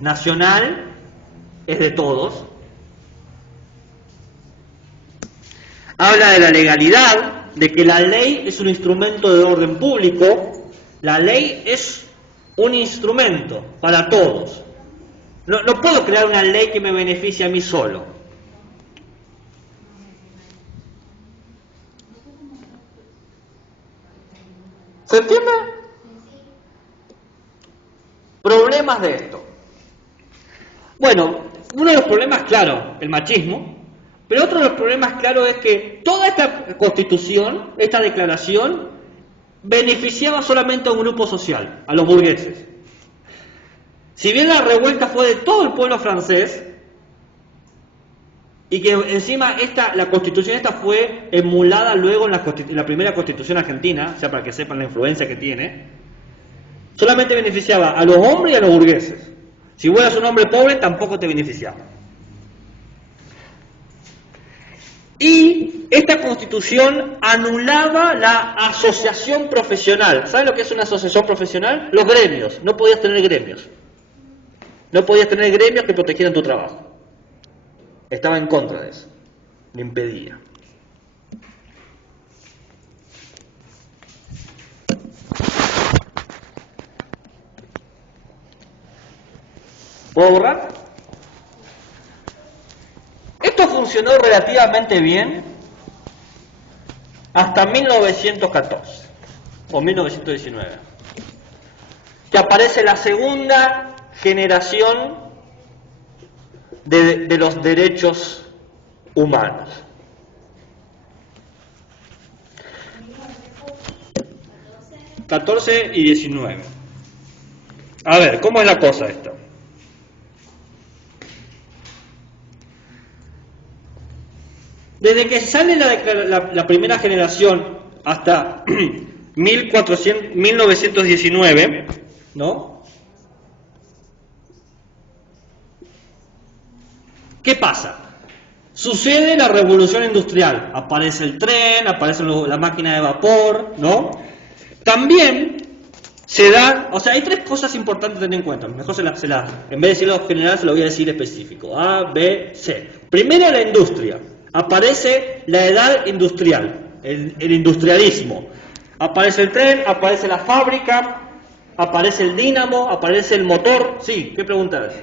nacional es de todos. Habla de la legalidad, de que la ley es un instrumento de orden público. La ley es un instrumento para todos. No puedo crear una ley que me beneficie a mí solo. ¿Se entiende? Problemas de esto. Bueno, uno de los problemas, claro, el machismo, pero otro de los problemas, claro, es que toda esta constitución, esta declaración, beneficiaba solamente a un grupo social, a los burgueses. Si bien la revuelta fue de todo el pueblo francés, y que encima la constitución esta fue emulada luego en la primera constitución argentina, o sea, para que sepan la influencia que tiene, solamente beneficiaba a los hombres y a los burgueses. Si vos eras un hombre pobre, tampoco te beneficiaba. Y esta constitución anulaba la asociación profesional. ¿Saben lo que es una asociación profesional? Los gremios. No podías tener gremios. No podías tener gremios que protegieran tu trabajo. Estaba en contra de eso. Le impedía. ¿Puedo borrar? Esto funcionó relativamente bien hasta 1914 o 1919, que aparece la segunda generación de los derechos humanos. (14 y 19). A ver, ¿cómo es la cosa esto? Desde que sale la primera generación hasta 1919, ¿no? ¿Qué pasa? Sucede la revolución industrial. Aparece el tren, aparece la máquina de vapor, ¿no? También se da, o sea, hay tres cosas importantes a tener en cuenta. Mejor en vez de decirlo general, se lo voy a decir específico. A, B, C. Primero, la industria. Aparece la edad industrial, el industrialismo. Aparece el tren, aparece la fábrica, aparece el dínamo, aparece el motor. Sí, ¿qué pregunta es?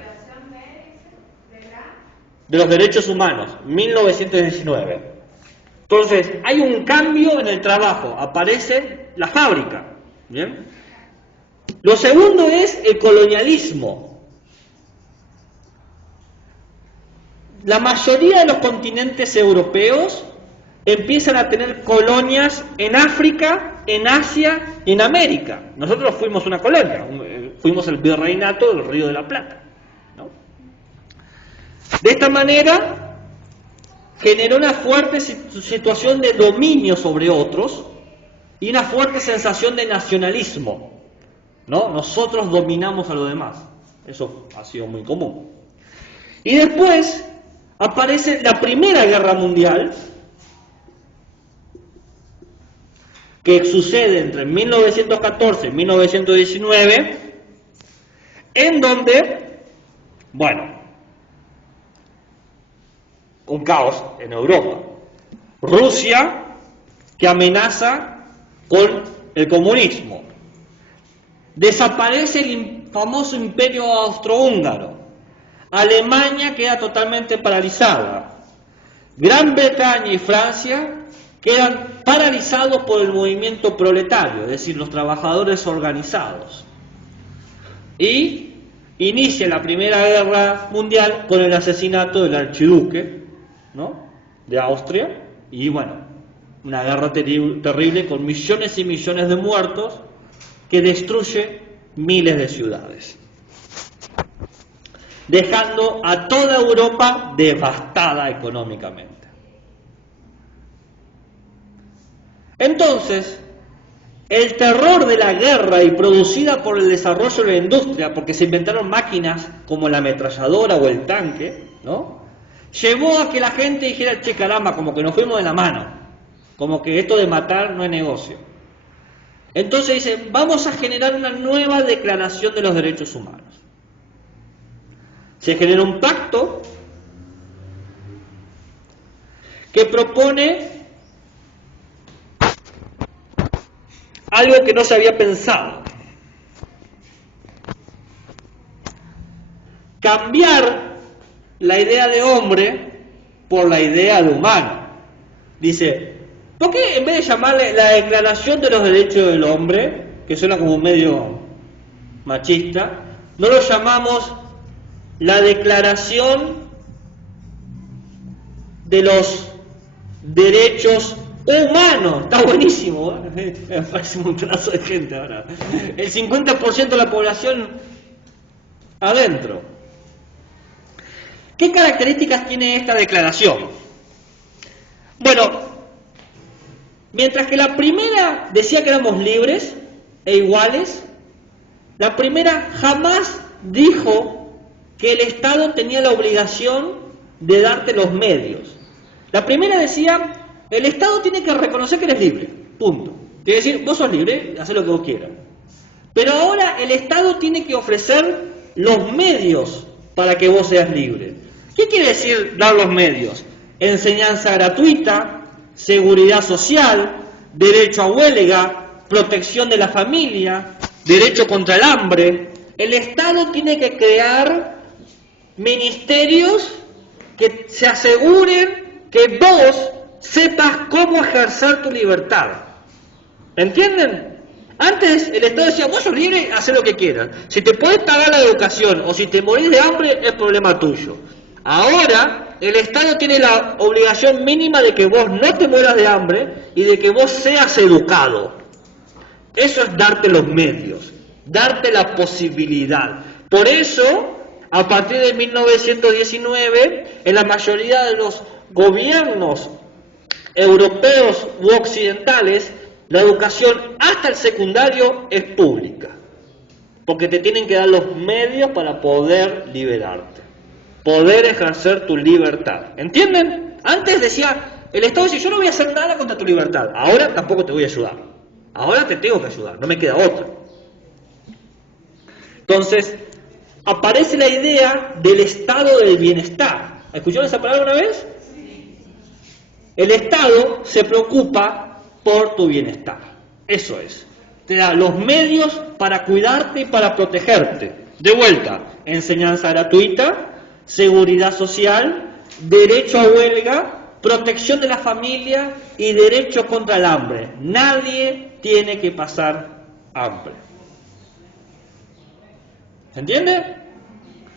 De los derechos humanos, 1919. Entonces, hay un cambio en el trabajo, aparece la fábrica. ¿Bien? Lo segundo es el colonialismo. La mayoría de los continentes europeos empiezan a tener colonias en África, en Asia y en América. Nosotros fuimos una colonia, fuimos el virreinato del Río de la Plata, ¿no? De esta manera generó una fuerte situación de dominio sobre otros y una fuerte sensación de nacionalismo, ¿no? Nosotros dominamos a los demás. Eso ha sido muy común. Y después aparece la Primera Guerra Mundial, que sucede entre 1914 y 1919, en donde, bueno, un caos en Europa. Rusia, que amenaza con el comunismo. Desaparece el famoso imperio austrohúngaro. Alemania queda totalmente paralizada. Gran Bretaña y Francia quedan paralizados por el movimiento proletario, es decir, los trabajadores organizados. Y inicia la Primera Guerra Mundial con el asesinato del archiduque, ¿no?, de Austria, y bueno, una guerra terrible con millones y millones de muertos que destruye miles de ciudades, dejando a toda Europa devastada económicamente. Entonces, el terror de la guerra y producida por el desarrollo de la industria, porque se inventaron máquinas como la ametralladora o el tanque, ¿no?, llevó a que la gente dijera, che, caramba, como que nos fuimos de la mano, como que esto de matar no es negocio. Entonces dicen, vamos a generar una nueva declaración de los derechos humanos. Se genera un pacto que propone algo que no se había pensado. Cambiar la idea de hombre por la idea de humano. Dice, ¿por qué en vez de llamarle la Declaración de los Derechos del Hombre, que suena como medio machista, no lo llamamos la Declaración de los Derechos Humanos? Está buenísimo, ¿eh? Me parece un pedazo de gente ahora. El 50% de la población adentro. ¿Qué características tiene esta declaración? Bueno, mientras que la primera decía que éramos libres e iguales, la primera jamás dijo que el Estado tenía la obligación de darte los medios. La primera decía, el Estado tiene que reconocer que eres libre, punto. Quiere decir, vos sos libre, hacé lo que vos quieras. Pero ahora el Estado tiene que ofrecer los medios para que vos seas libre. ¿Qué quiere decir dar los medios? Enseñanza gratuita, seguridad social, derecho a huelga, protección de la familia, derecho contra el hambre. El Estado tiene que crear ministerios que se aseguren que vos sepas cómo ejercer tu libertad. ¿Entienden? Antes el Estado decía, vos sos libre, haz lo que quieras. Si te podés pagar la educación o si te morís de hambre, es problema tuyo. Ahora, el Estado tiene la obligación mínima de que vos no te mueras de hambre y de que vos seas educado. Eso es darte los medios, darte la posibilidad. Por eso, a partir de 1919, en la mayoría de los gobiernos europeos u occidentales, la educación hasta el secundario es pública, porque te tienen que dar los medios para poder liberarte, poder ejercer tu libertad. ¿Entienden? Antes decía, el Estado decía, yo no voy a hacer nada contra tu libertad, ahora tampoco te voy a ayudar, ahora te tengo que ayudar, no me queda otra. Entonces, aparece la idea del estado del bienestar. ¿Escucharon esa palabra una vez? El Estado se preocupa por tu bienestar. Eso es. Te da los medios para cuidarte y para protegerte. De vuelta, enseñanza gratuita, seguridad social, derecho a huelga, protección de la familia y derecho contra el hambre. Nadie tiene que pasar hambre. ¿Se entiende?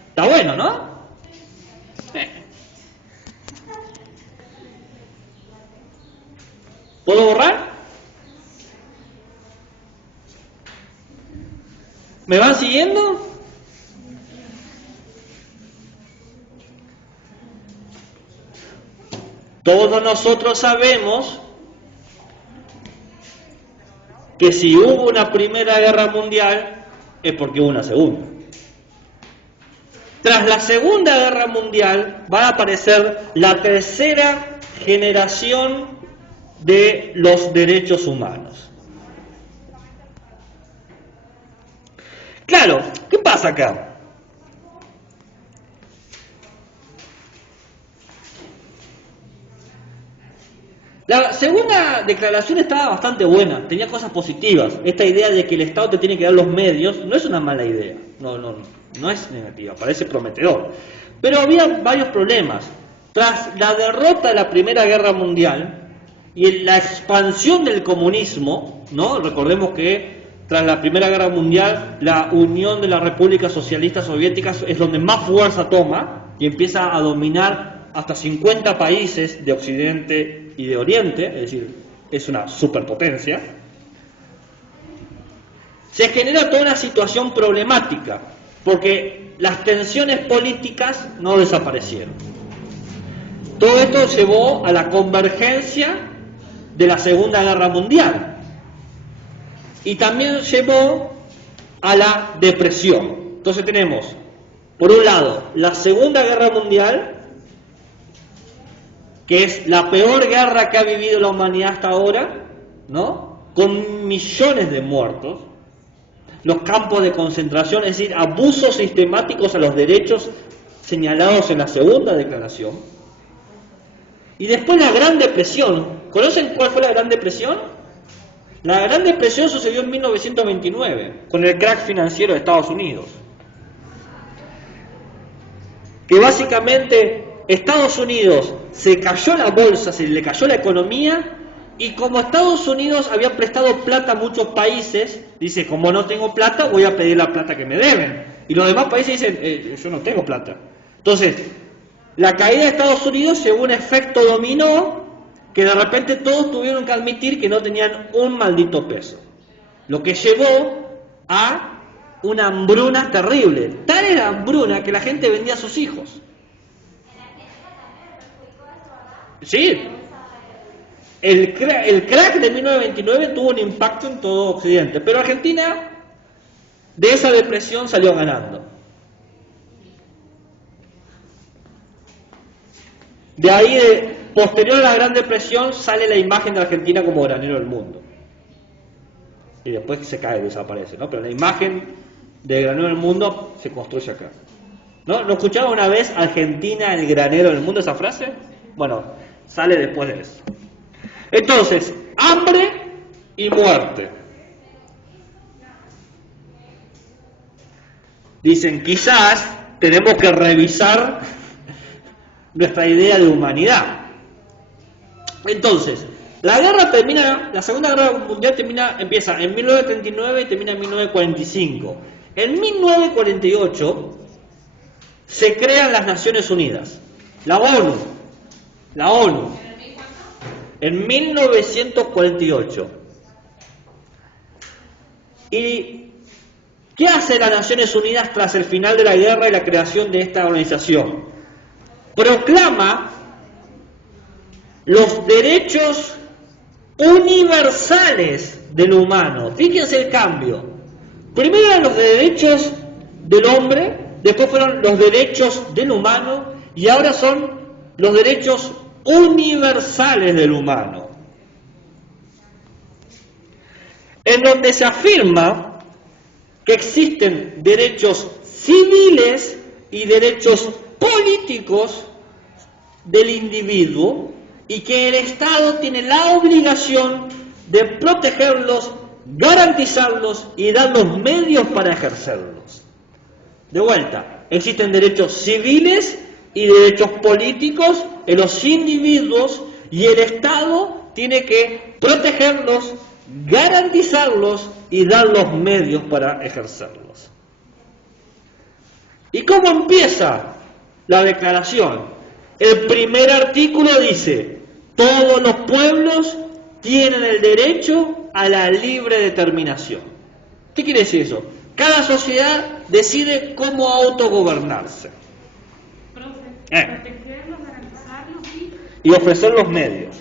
Está bueno, ¿no? ¿Puedo borrar? ¿Me van siguiendo? Todos nosotros sabemos que si hubo una Primera Guerra Mundial es porque hubo una segunda. Tras la Segunda Guerra Mundial va a aparecer la tercera generación de los derechos humanos. Claro, ¿qué pasa acá? La segunda declaración estaba bastante buena, tenía cosas positivas. Esta idea de que el Estado te tiene que dar los medios no es una mala idea, no es negativa, parece prometedor. Pero había varios problemas. Tras la derrota de la Primera Guerra Mundial, y la expansión del comunismo, ¿no? Recordemos que tras la Primera Guerra Mundial, la unión de las repúblicas socialistas soviéticas es donde más fuerza toma y empieza a dominar hasta 50 países de Occidente y de Oriente, es decir, es una superpotencia. Se genera toda una situación problemática, porque las tensiones políticas no desaparecieron. Todo esto llevó a la convergencia de la Segunda Guerra Mundial y también llevó a la depresión. Entonces tenemos, por un lado, la Segunda Guerra Mundial, que es la peor guerra que ha vivido la humanidad hasta ahora, ¿no? Con millones de muertos, los campos de concentración, es decir, abusos sistemáticos a los derechos señalados en la Segunda Declaración. Y después la Gran Depresión. ¿Conocen cuál fue la Gran Depresión? La Gran Depresión sucedió en 1929, con el crack financiero de Estados Unidos. Que básicamente Estados Unidos se cayó la bolsa, se le cayó la economía, y como Estados Unidos había prestado plata a muchos países, dice, como no tengo plata, voy a pedir la plata que me deben. Y los demás países dicen, yo no tengo plata. Entonces, la caída de Estados Unidos llevó un efecto dominó que de repente todos tuvieron que admitir que no tenían un maldito peso. Lo que llevó a una hambruna terrible. Tal era la hambruna que la gente vendía a sus hijos. Sí. El crack de 1929 tuvo un impacto en todo Occidente, pero Argentina de esa depresión salió ganando. De ahí, posterior a la Gran Depresión, sale la imagen de Argentina como granero del mundo. Y después se cae, desaparece, ¿no? Pero la imagen de granero del mundo se construye acá. ¿No? ¿Lo escucharon una vez, Argentina, el granero del mundo, esa frase? Bueno, sale después de eso. Entonces, hambre y muerte. Dicen, quizás tenemos que revisar nuestra idea de humanidad. Entonces, la guerra termina, la Segunda Guerra Mundial empieza en 1939 y termina en 1945. En 1948 se crean las Naciones Unidas, la ONU, en 1948. ¿Y qué hace las Naciones Unidas tras el final de la guerra y la creación de esta organización? Proclama los derechos universales del humano. Fíjense el cambio. Primero eran los derechos del hombre, después fueron los derechos del humano y ahora son los derechos universales del humano. En donde se afirma que existen derechos civiles y derechos políticos del individuo y que el Estado tiene la obligación de protegerlos, garantizarlos y dar los medios para ejercerlos. De vuelta, existen derechos civiles y derechos políticos en los individuos y el Estado tiene que protegerlos, garantizarlos y dar los medios para ejercerlos. ¿Y cómo empieza la declaración? El primer artículo dice, todos los pueblos tienen el derecho a la libre determinación. ¿Qué quiere decir eso? Cada sociedad decide cómo autogobernarse. Protegerlos, garantizarlos Y ofrecer los medios.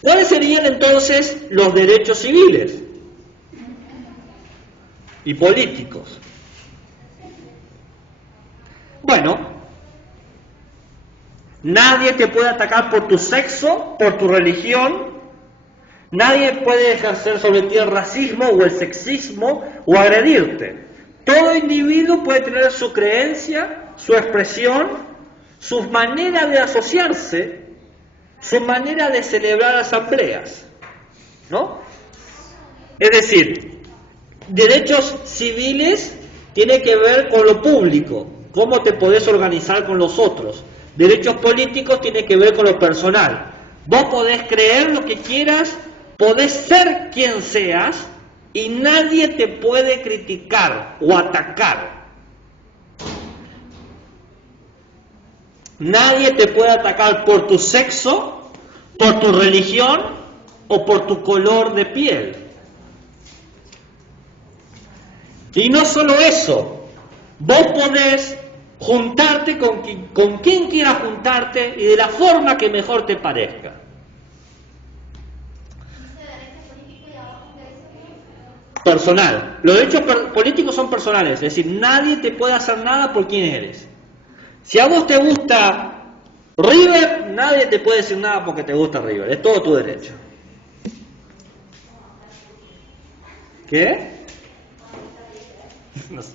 ¿Cuáles serían entonces los derechos civiles y políticos? Bueno, nadie te puede atacar por tu sexo, por tu religión, nadie puede ejercer sobre ti el racismo o el sexismo o agredirte. Todo individuo puede tener su creencia, su expresión, su manera de asociarse, su manera de celebrar asambleas, ¿no? Es decir, derechos civiles tiene que ver con lo público, cómo te podés organizar con los otros. Derechos políticos tiene que ver con lo personal. Vos podés creer lo que quieras, podés ser quien seas y nadie te puede criticar o atacar. Nadie te puede atacar por tu sexo, por tu religión o por tu color de piel. Y no solo eso, vos podés juntarte con quien quieras juntarte y de la forma que mejor te parezca. Personal. Los derechos políticos son personales, es decir, nadie te puede hacer nada por quién eres. Si a vos te gusta River, nadie te puede decir nada porque te gusta River, es todo tu derecho. ¿Qué? No sé.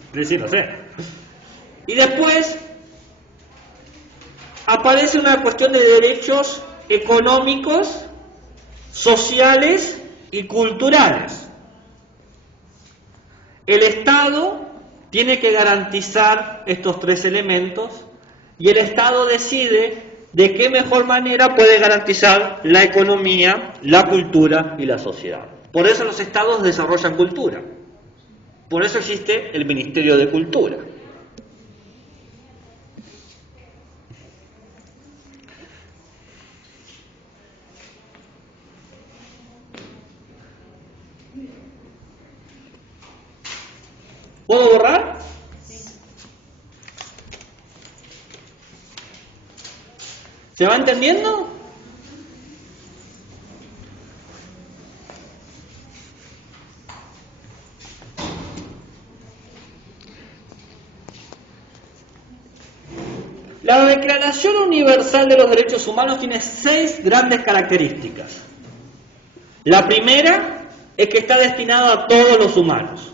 Y después aparece una cuestión de derechos económicos, sociales y culturales. El Estado tiene que garantizar estos tres elementos y el Estado decide de qué mejor manera puede garantizar la economía, la cultura y la sociedad. Por eso los Estados desarrollan cultura. Por eso existe el Ministerio de Cultura. ¿Puedo borrar? ¿Se va entendiendo? La Declaración Universal de los Derechos Humanos tiene 6 grandes características. La primera es que está destinada a todos los humanos.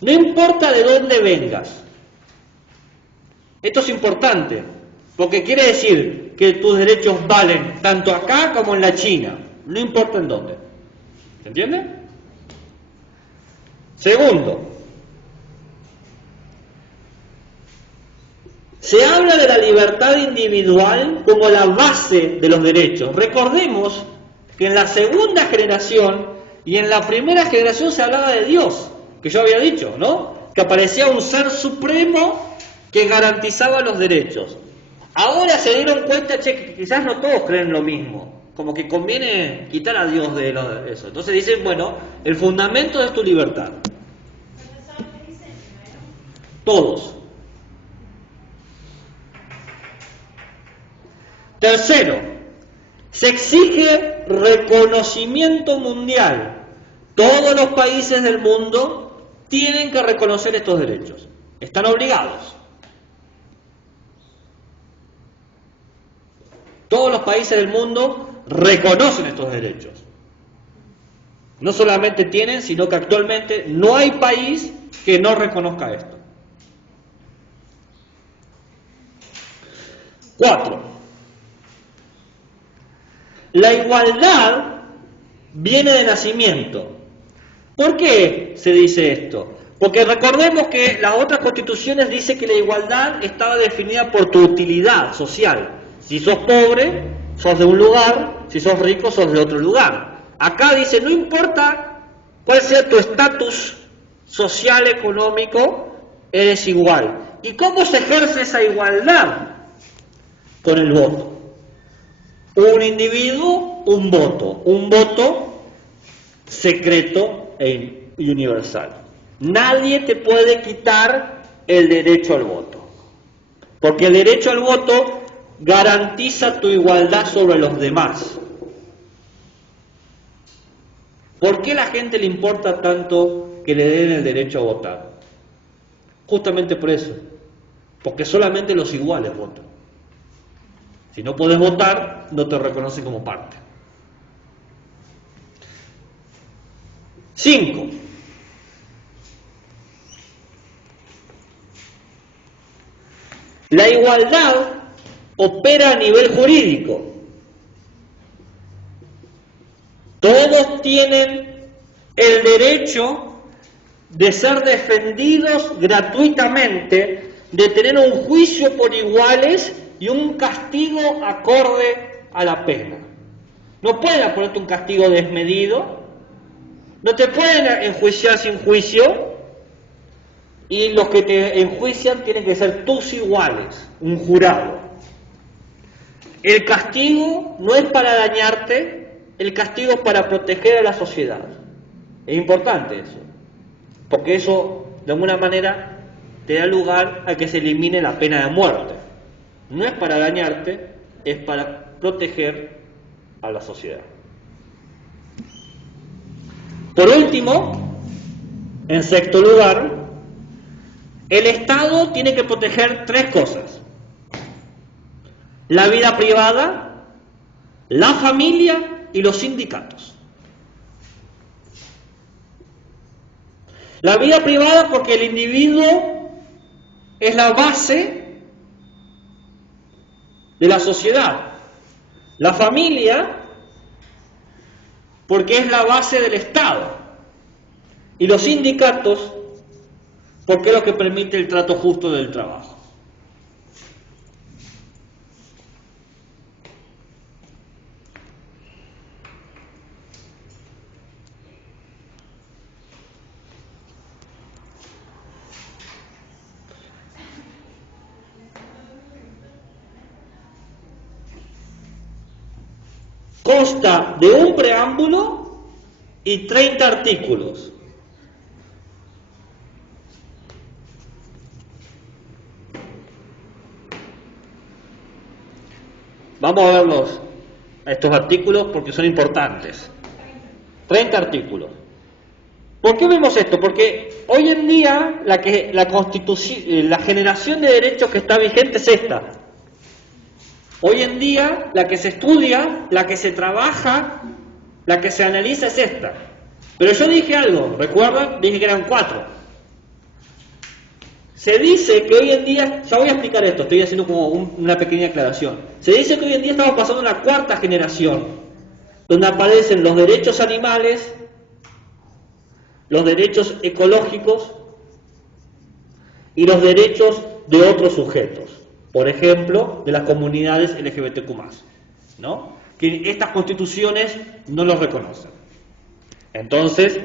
No importa de dónde vengas. Esto es importante, porque quiere decir que tus derechos valen tanto acá como en la China, no importa en dónde. ¿Se entiende? Segundo, se habla de la libertad individual como la base de los derechos. Recordemos que en la segunda generación y en la primera generación se hablaba de Dios, que yo había dicho, ¿no? Que aparecía un ser supremo que garantizaba los derechos. Ahora se dieron cuenta, que quizás no todos creen lo mismo, como que conviene quitar a Dios de eso. Entonces dicen, bueno, el fundamento es tu libertad. Todos. Tercero, se exige reconocimiento mundial. Todos los países del mundo tienen que reconocer estos derechos. Están obligados. Todos los países del mundo reconocen estos derechos. No solamente tienen, sino que actualmente no hay país que no reconozca esto. 4. La igualdad viene de nacimiento. ¿Por qué se dice esto? Porque recordemos que las otras constituciones dicen que la igualdad estaba definida por tu utilidad social. Si sos pobre, sos de un lugar, si sos rico, sos de otro lugar. Acá dice, no importa cuál sea tu estatus social, económico, eres igual. ¿Y cómo se ejerce esa igualdad? Con el voto. Un individuo, un voto secreto e universal. Nadie te puede quitar el derecho al voto, porque el derecho al voto garantiza tu igualdad sobre los demás. ¿Por qué a la gente le importa tanto que le den el derecho a votar? Justamente por eso, porque solamente los iguales votan. Si no podés votar, no te reconocen como parte. 5. La igualdad opera a nivel jurídico. Todos tienen el derecho de ser defendidos gratuitamente de tener un juicio por iguales y un castigo acorde a la pena. No pueden ponerte un castigo desmedido, no te pueden enjuiciar sin juicio, y los que te enjuician tienen que ser tus iguales, un jurado. El castigo no es para dañarte, el castigo es para proteger a la sociedad. Es importante eso, porque eso de alguna manera te da lugar a que se elimine la pena de muerte. No es para dañarte, es para proteger a la sociedad. Por último, en sexto lugar, el Estado tiene que proteger tres cosas: la vida privada, la familia y los sindicatos. La vida privada porque el individuo es la base de la sociedad. La familia porque es la base del Estado. Y los sindicatos porque es lo que permite el trato justo del trabajo. Consta de un preámbulo y 30 artículos. Vamos a verlos, estos artículos, porque son importantes. 30 artículos. ¿Por qué vemos esto? Porque hoy en día la generación de derechos que está vigente es esta. Hoy en día la que se estudia, la que se trabaja, la que se analiza es esta. Pero yo dije algo, ¿recuerdan? Dije que eran 4. Se dice que hoy en día, ya voy a explicar esto, estoy haciendo como una pequeña aclaración. Se dice que hoy en día estamos pasando a una 4ª generación, donde aparecen los derechos animales, los derechos ecológicos y los derechos de otros sujetos. Por ejemplo, de las comunidades LGBTQ+, ¿no? Que estas constituciones no los reconocen. Entonces,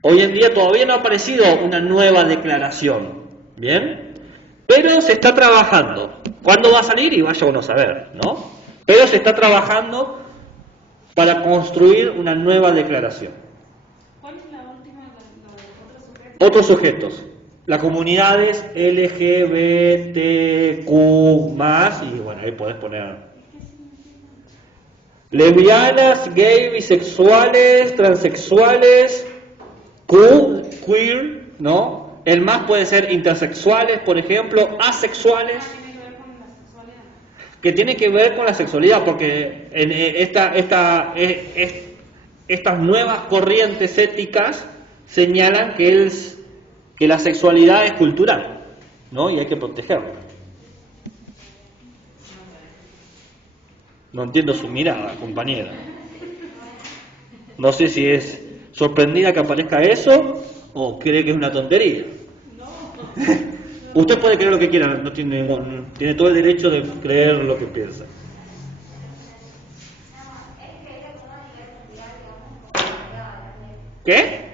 hoy en día todavía no ha aparecido una nueva declaración, ¿bien? Pero se está trabajando. ¿Cuándo va a salir? Y vaya uno a saber, ¿no? Pero se está trabajando para construir una nueva declaración. ¿Cuál es la última de otros sujetos? Otros sujetos. Las comunidades LGBTQ+, y bueno, ahí podés poner lesbianas, gay, bisexuales, transexuales, queer, ¿no? El más puede ser intersexuales, por ejemplo, asexuales, que tiene que ver con la sexualidad, porque en estas nuevas corrientes éticas señalan que la sexualidad es cultural, ¿no? Y hay que protegerla. No entiendo su mirada, compañera. No sé si es sorprendida que aparezca eso o cree que es una tontería. Usted puede creer lo que quiera, no tiene todo el derecho de creer lo que piensa. ¿Qué?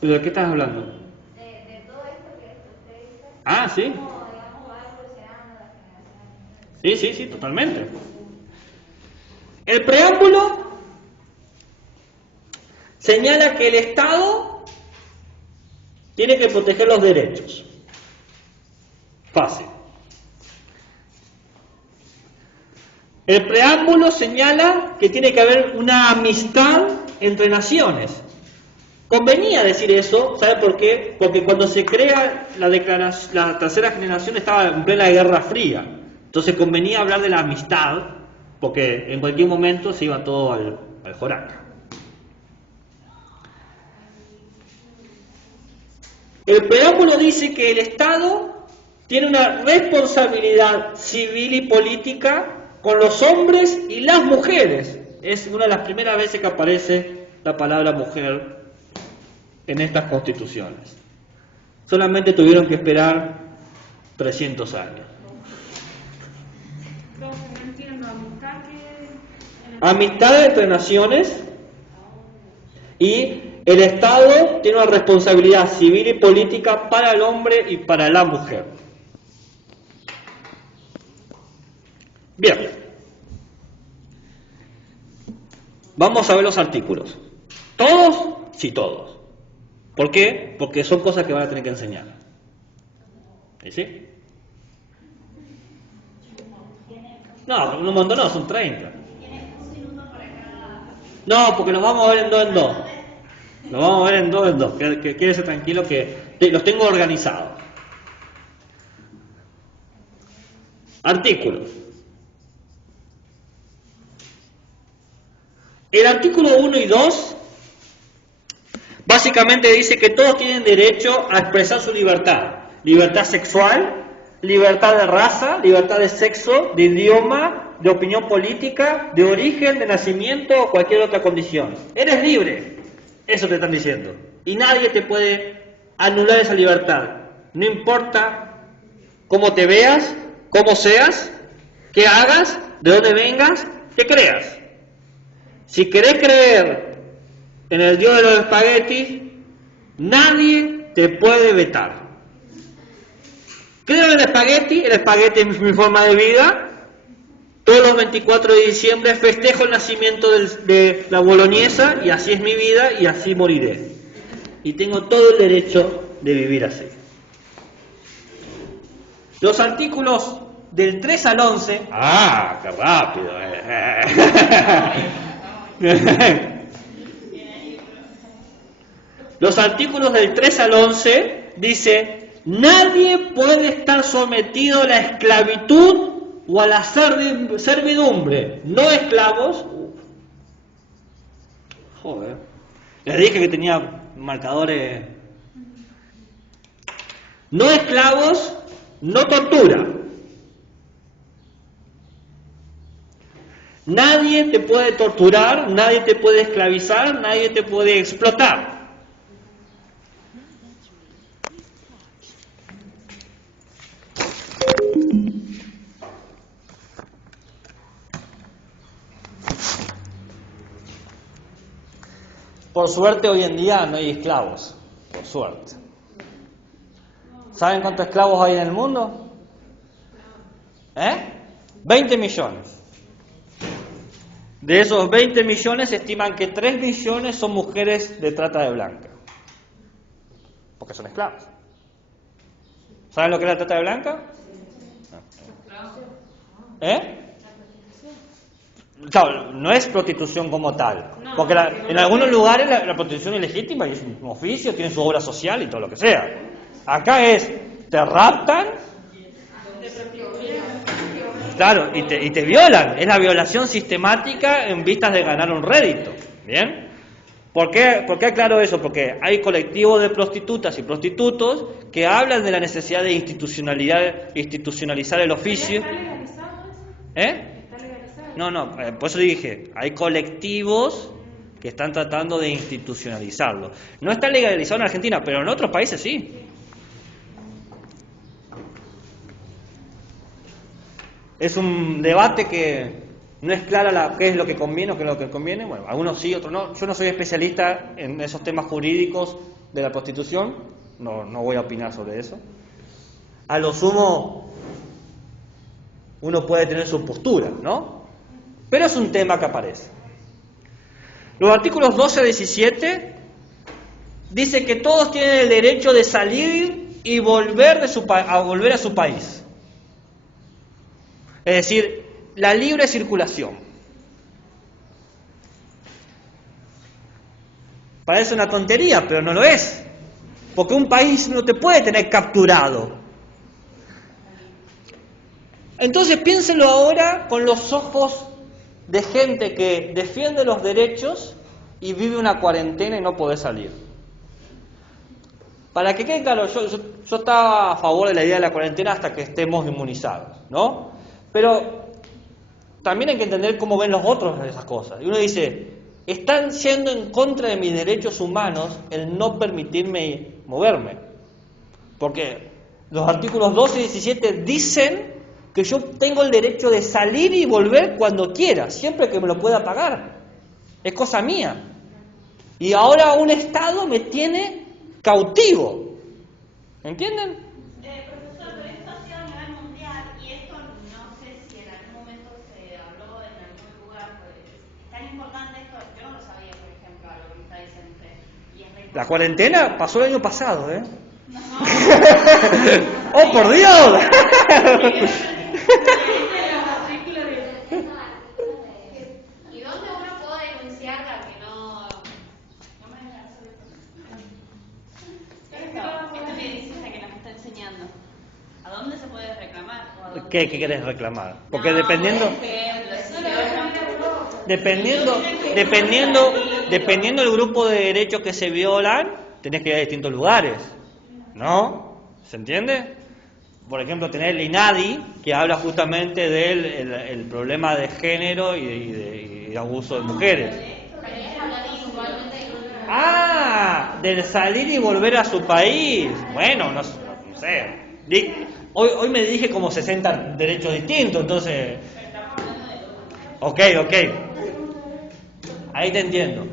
¿Pero de qué estás hablando? De todo esto que usted dice. Ah, sí. Cómo, digamos, va evolucionando la generación. Sí, totalmente. El preámbulo señala que el Estado tiene que proteger los derechos. Fácil. El preámbulo señala que tiene que haber una amistad entre naciones. Convenía decir eso, ¿sabe por qué? Porque cuando se crea la tercera generación estaba en plena Guerra Fría. Entonces convenía hablar de la amistad, porque en cualquier momento se iba todo al joraca. El preámbulo dice que el Estado tiene una responsabilidad civil y política con los hombres y las mujeres. Es una de las primeras veces que aparece la palabra mujer en estas constituciones. Solamente tuvieron que esperar 300 años. No entiendo, amistad que... Amistad entre naciones, y el Estado tiene una responsabilidad civil y política para el hombre y para la mujer. Bien. Vamos a ver los artículos. ¿Todos? Sí, todos. ¿Por qué? Porque son cosas que van a tener que enseñar. ¿Sí? No, un montón no, son 30. No, porque nos vamos a ver en dos en dos. Nos vamos a ver en dos en dos. Quédese tranquilo que los tengo organizados. Artículos. El artículo 1 y 2 básicamente dice que todos tienen derecho a expresar su libertad. Libertad sexual, libertad de raza, libertad de sexo, de idioma, de opinión política, de origen, de nacimiento o cualquier otra condición. Eres libre, eso te están diciendo. Y nadie te puede anular esa libertad. No importa cómo te veas, cómo seas, qué hagas, de dónde vengas, qué creas. Si querés creer en el Dios de los espaguetis, nadie te puede vetar. Creo en el espagueti es mi forma de vida. Todos los 24 de diciembre festejo el nacimiento de la boloñesa y así es mi vida y así moriré. Y tengo todo el derecho de vivir así. Los artículos del 3 al 11... ¡Ah, qué rápido! Los artículos del 3 al 11 dice: nadie puede estar sometido a la esclavitud o a la servidumbre. No esclavos. Joder. Les dije que tenía marcadores. No esclavos, no tortura. Nadie te puede torturar, nadie te puede esclavizar, nadie te puede explotar. Por suerte hoy en día no hay esclavos, por suerte. ¿Saben cuántos esclavos hay en el mundo? 20 millones. De esos 20 millones se estiman que 3 millones son mujeres de trata de blanca. Porque son esclavos. ¿Saben lo que es la trata de blanca? Claro, no es prostitución como tal. Porque en algunos lugares la prostitución es legítima y es un oficio, tiene su obra social y todo lo que sea. Acá es, te raptan. Claro, y te violan. Es la violación sistemática en vistas de ganar un rédito. ¿Bien? ¿Por qué aclaro eso? Porque hay colectivos de prostitutas y prostitutos que hablan de la necesidad de institucionalizar el oficio. ¿Está legalizado eso? ¿Está legalizado? No, por eso dije, hay colectivos que están tratando de institucionalizarlo. No está legalizado en Argentina, pero en otros países sí. Es un debate que no es clara qué es lo que conviene o qué es lo que conviene. Bueno, algunos sí, otros no. Yo no soy especialista en esos temas jurídicos de la prostitución. No voy a opinar sobre eso. A lo sumo, uno puede tener su postura, ¿no? Pero es un tema que aparece. Los artículos 12 a 17 dice que todos tienen el derecho de salir y volver a su país. Es decir, la libre circulación. Parece una tontería, pero no lo es. Porque un país no te puede tener capturado. Entonces piénselo ahora con los ojos de gente que defiende los derechos y vive una cuarentena y no puede salir. Para que quede claro, yo estaba a favor de la idea de la cuarentena hasta que estemos inmunizados, ¿no? Pero también hay que entender cómo ven los otros esas cosas. Y uno dice, están yendo en contra de mis derechos humanos el no permitirme moverme. Porque los artículos 12 y 17 dicen que yo tengo el derecho de salir y volver cuando quiera, siempre que me lo pueda pagar. Es cosa mía. Y ahora un Estado me tiene cautivo. ¿Entienden? Profesor, pero esto ha sido a nivel mundial y esto no sé si en algún momento se habló en algún lugar. Es tan importante esto, yo no lo sabía, por ejemplo, a lo que está diciendo usted. Y es re La importante. cuarentena pasó el año pasado, ¿eh? ¡Oh, por Dios! ¿Y dónde uno puede denunciar a que no me dejan hacer esto que dice la que nos está enseñando? ¿A dónde se puede reclamar? ¿O a dónde? ¿Qué querés reclamar? Porque No, dependiendo... por ejemplo, Dependiendo del grupo de derechos que se violan, tenés que ir a distintos lugares, ¿no? ¿Se entiende? Por ejemplo, tener el INADI, que habla justamente del el problema de género y de abuso de mujeres. Ah, del salir y volver a su país. Bueno, no sé. Hoy me dije como 60 derechos distintos, entonces... Ok. Ahí te entiendo.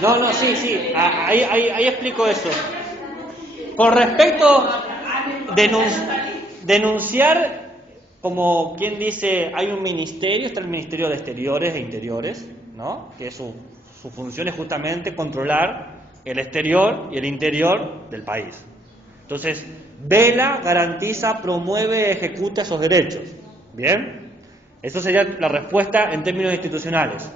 No, sí. Ahí explico eso. Con respecto a denunciar, como quien dice, hay un ministerio, está el Ministerio de Exteriores e Interiores, ¿no? Que su función es justamente controlar el exterior y el interior del país. Entonces, vela, garantiza, promueve, ejecuta esos derechos. ¿Bien? Eso sería la respuesta en términos institucionales.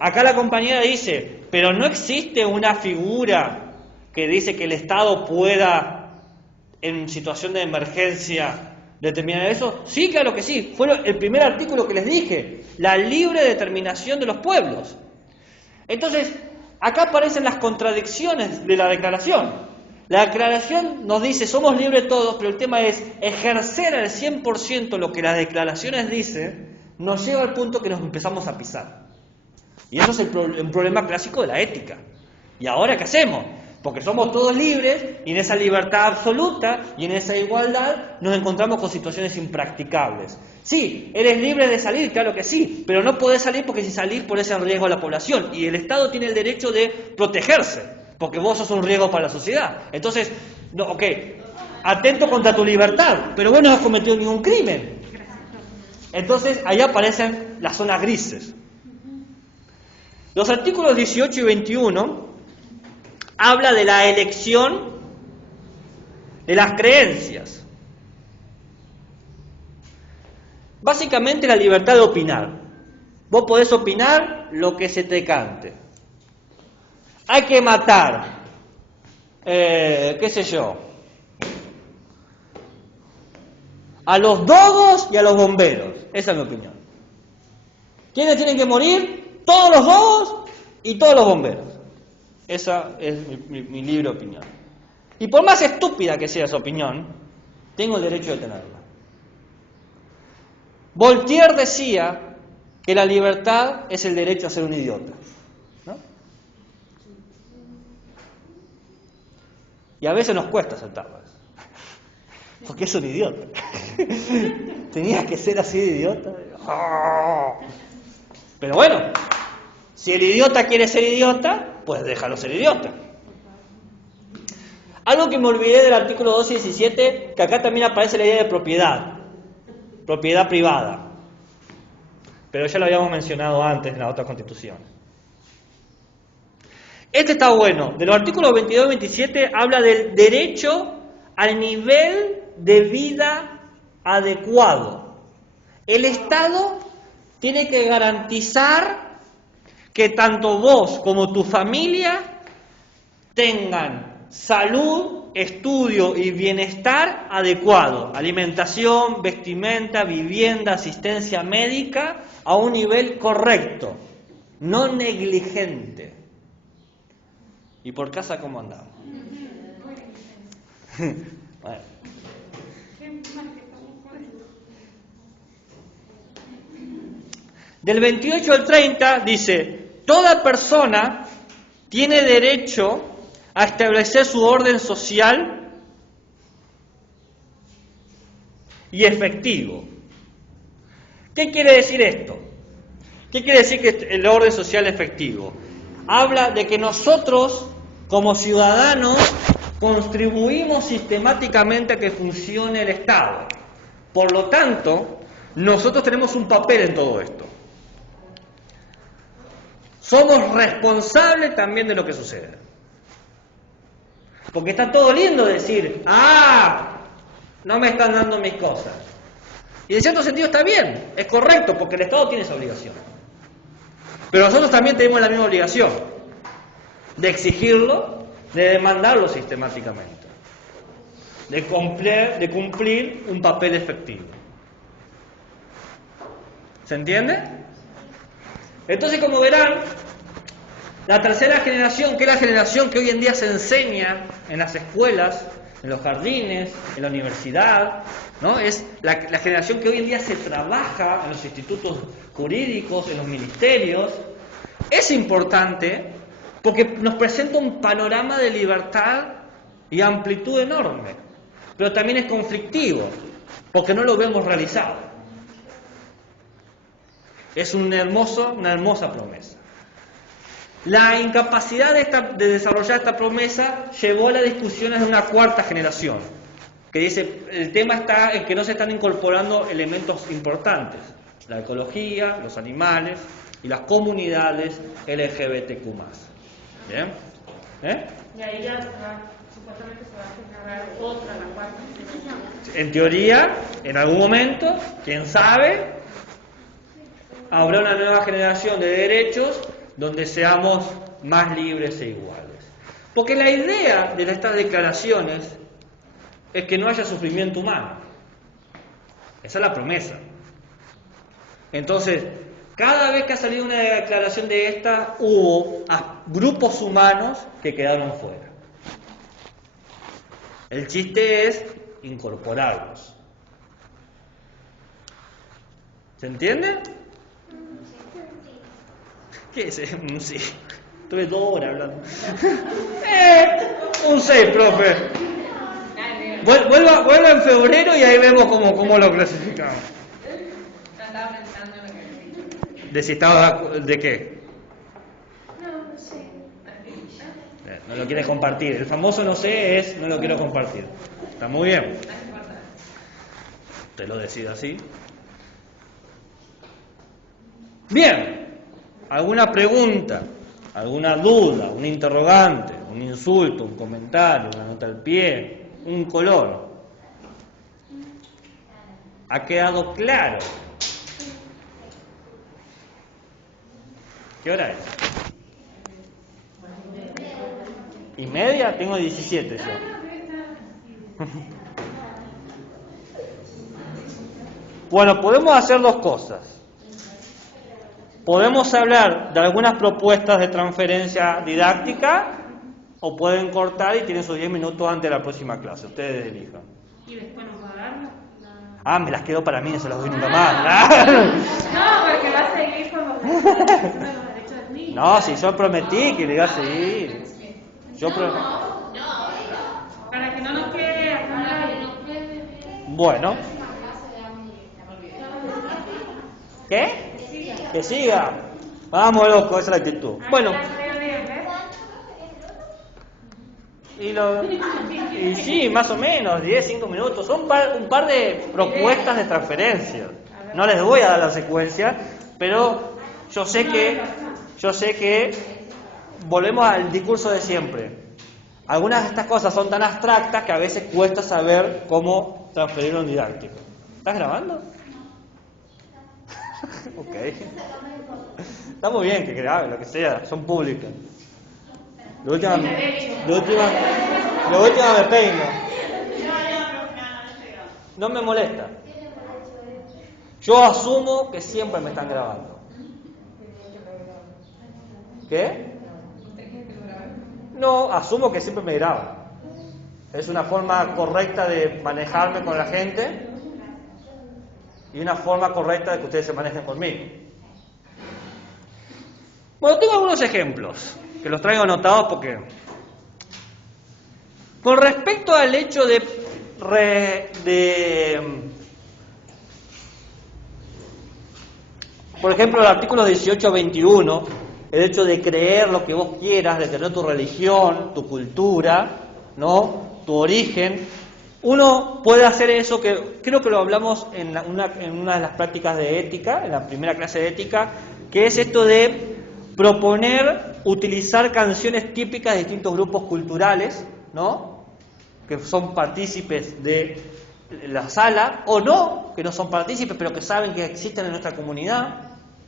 Acá la compañera dice, pero no existe una figura que dice que el Estado pueda, en situación de emergencia, determinar eso. Sí, claro que sí. Fue el primer artículo que les dije, la libre determinación de los pueblos. Entonces, acá aparecen las contradicciones de la declaración. La declaración nos dice, somos libres todos, pero el tema es ejercer al 100% lo que las declaraciones dicen, nos lleva al punto que nos empezamos a pisar. Y eso es un problema clásico de la ética. ¿Y ahora qué hacemos? Porque somos todos libres y en esa libertad absoluta y en esa igualdad nos encontramos con situaciones impracticables. Sí, eres libre de salir, claro que sí, pero no podés salir porque si salís pones en riesgo a la población y el Estado tiene el derecho de protegerse, porque vos sos un riesgo para la sociedad. Entonces, atento contra tu libertad, pero vos no has cometido ningún crimen. Entonces, ahí aparecen las zonas grises. Los artículos 18 y 21 habla de la elección de las creencias. Básicamente la libertad de opinar. Vos podés opinar lo que se te cante. Hay que matar, qué sé yo, a los dogos y a los bomberos. Esa es mi opinión. ¿Quiénes tienen que morir? Todos los dogos y todos los bomberos. Esa es mi libre opinión. Y por más estúpida que sea esa opinión, tengo el derecho de tenerla. Voltaire decía que la libertad es el derecho a ser un idiota, ¿no? Y a veces nos cuesta aceptarlas, porque es un idiota. Tenías que ser así de idiota. Pero bueno, si el idiota quiere ser idiota, pues déjalo ser idiota. Algo que me olvidé del artículo 12 y 17, que acá también aparece la idea de propiedad privada. Pero ya lo habíamos mencionado antes en la otra constitución. Este está bueno. De los artículos 22 y 27 habla del derecho al nivel de vida adecuado. El Estado tiene que garantizar que tanto vos como tu familia tengan salud, estudio y bienestar adecuado, alimentación, vestimenta, vivienda, asistencia médica a un nivel correcto, no negligente. ¿Y por casa cómo andamos? Bueno. Del 28 al 30 dice, toda persona tiene derecho a establecer su orden social y efectivo. ¿Qué quiere decir esto? ¿Qué quiere decir que el orden social efectivo? Habla de que nosotros, como ciudadanos, contribuimos sistemáticamente a que funcione el Estado. Por lo tanto, nosotros tenemos un papel en todo esto. Somos responsables también de lo que sucede. Porque está todo lindo decir, no me están dando mis cosas. Y en cierto sentido está bien, es correcto, porque el Estado tiene esa obligación. Pero nosotros también tenemos la misma obligación de exigirlo, de demandarlo sistemáticamente, de cumplir un papel efectivo. ¿Se entiende? Entonces, como verán, la tercera generación, que es la generación que hoy en día se enseña en las escuelas, en los jardines, en la universidad, ¿no? Es la generación que hoy en día se trabaja en los institutos jurídicos, en los ministerios. Es importante porque nos presenta un panorama de libertad y amplitud enorme, pero también es conflictivo porque no lo vemos realizado. Es una hermosa promesa. La incapacidad de desarrollar esta promesa llevó a las discusiones de una cuarta generación, que dice, el tema está en que no se están incorporando elementos importantes, la ecología, los animales y las comunidades LGBTQ+. ¿Bien? Y ahí ya supuestamente se va a generar otra, la cuarta generación. En teoría, en algún momento, quién sabe, habrá una nueva generación de derechos donde seamos más libres e iguales. Porque la idea de estas declaraciones es que no haya sufrimiento humano. Esa es la promesa. Entonces, cada vez que ha salido una declaración de esta, hubo grupos humanos que quedaron fuera. El chiste es incorporarlos. ¿Se entiende? ¿Qué es? Un sí. Estuve 2 horas hablando. Un 6, profe. Vuelva en febrero y ahí vemos cómo lo clasificamos. Estaba pensando en lo que ¿De si estaba de qué? No sé. No lo quiere compartir. El famoso no sé es no lo quiero compartir. Está muy bien. Te lo decido así. Bien. ¿Alguna pregunta? ¿Alguna duda? ¿Un interrogante? ¿Un insulto? ¿Un comentario? ¿Una nota al pie? ¿Un color? ¿Ha quedado claro? ¿Qué hora es? ¿Y media? Tengo 17 yo. Bueno, podemos hacer 2 cosas. Podemos hablar de algunas propuestas de transferencia didáctica o pueden cortar y tienen sus 10 minutos antes de la próxima clase. Ustedes elijan. ¿Y después nos va a dar? Me las quedo para mí, no se las doy nunca más. No, porque va a seguir con los derechos del niño. No, si yo prometí que le iba a seguir. Para que no nos quede acá. Bueno. ¿Qué? Que siga. Vamos, loco, esa es la actitud. Bueno. Y sí, más o menos, 5 minutos. Son un par de propuestas de transferencia. No les voy a dar la secuencia, pero yo sé que volvemos al discurso de siempre. Algunas de estas cosas son tan abstractas que a veces cuesta saber cómo transferirlo en didáctico. ¿Estás grabando? Ok. Está muy bien que grabe, lo que sea, son públicas. Lo última me peino. No me molesta. Yo asumo que siempre me están grabando. ¿Qué? No, asumo que siempre me graban. Es una forma correcta de manejarme con la gente y una forma correcta de que ustedes se manejen conmigo. Bueno, tengo algunos ejemplos que los traigo anotados porque con respecto al hecho por ejemplo, el artículo 18-21, el hecho de creer lo que vos quieras, de tener tu religión, tu cultura, ¿no? Tu origen, uno puede hacer eso, que creo que lo hablamos en una de las prácticas de ética, en la primera clase de ética, que es esto de proponer utilizar canciones típicas de distintos grupos culturales, ¿no? Que son partícipes de la sala, o no, que no son partícipes, pero que saben que existen en nuestra comunidad.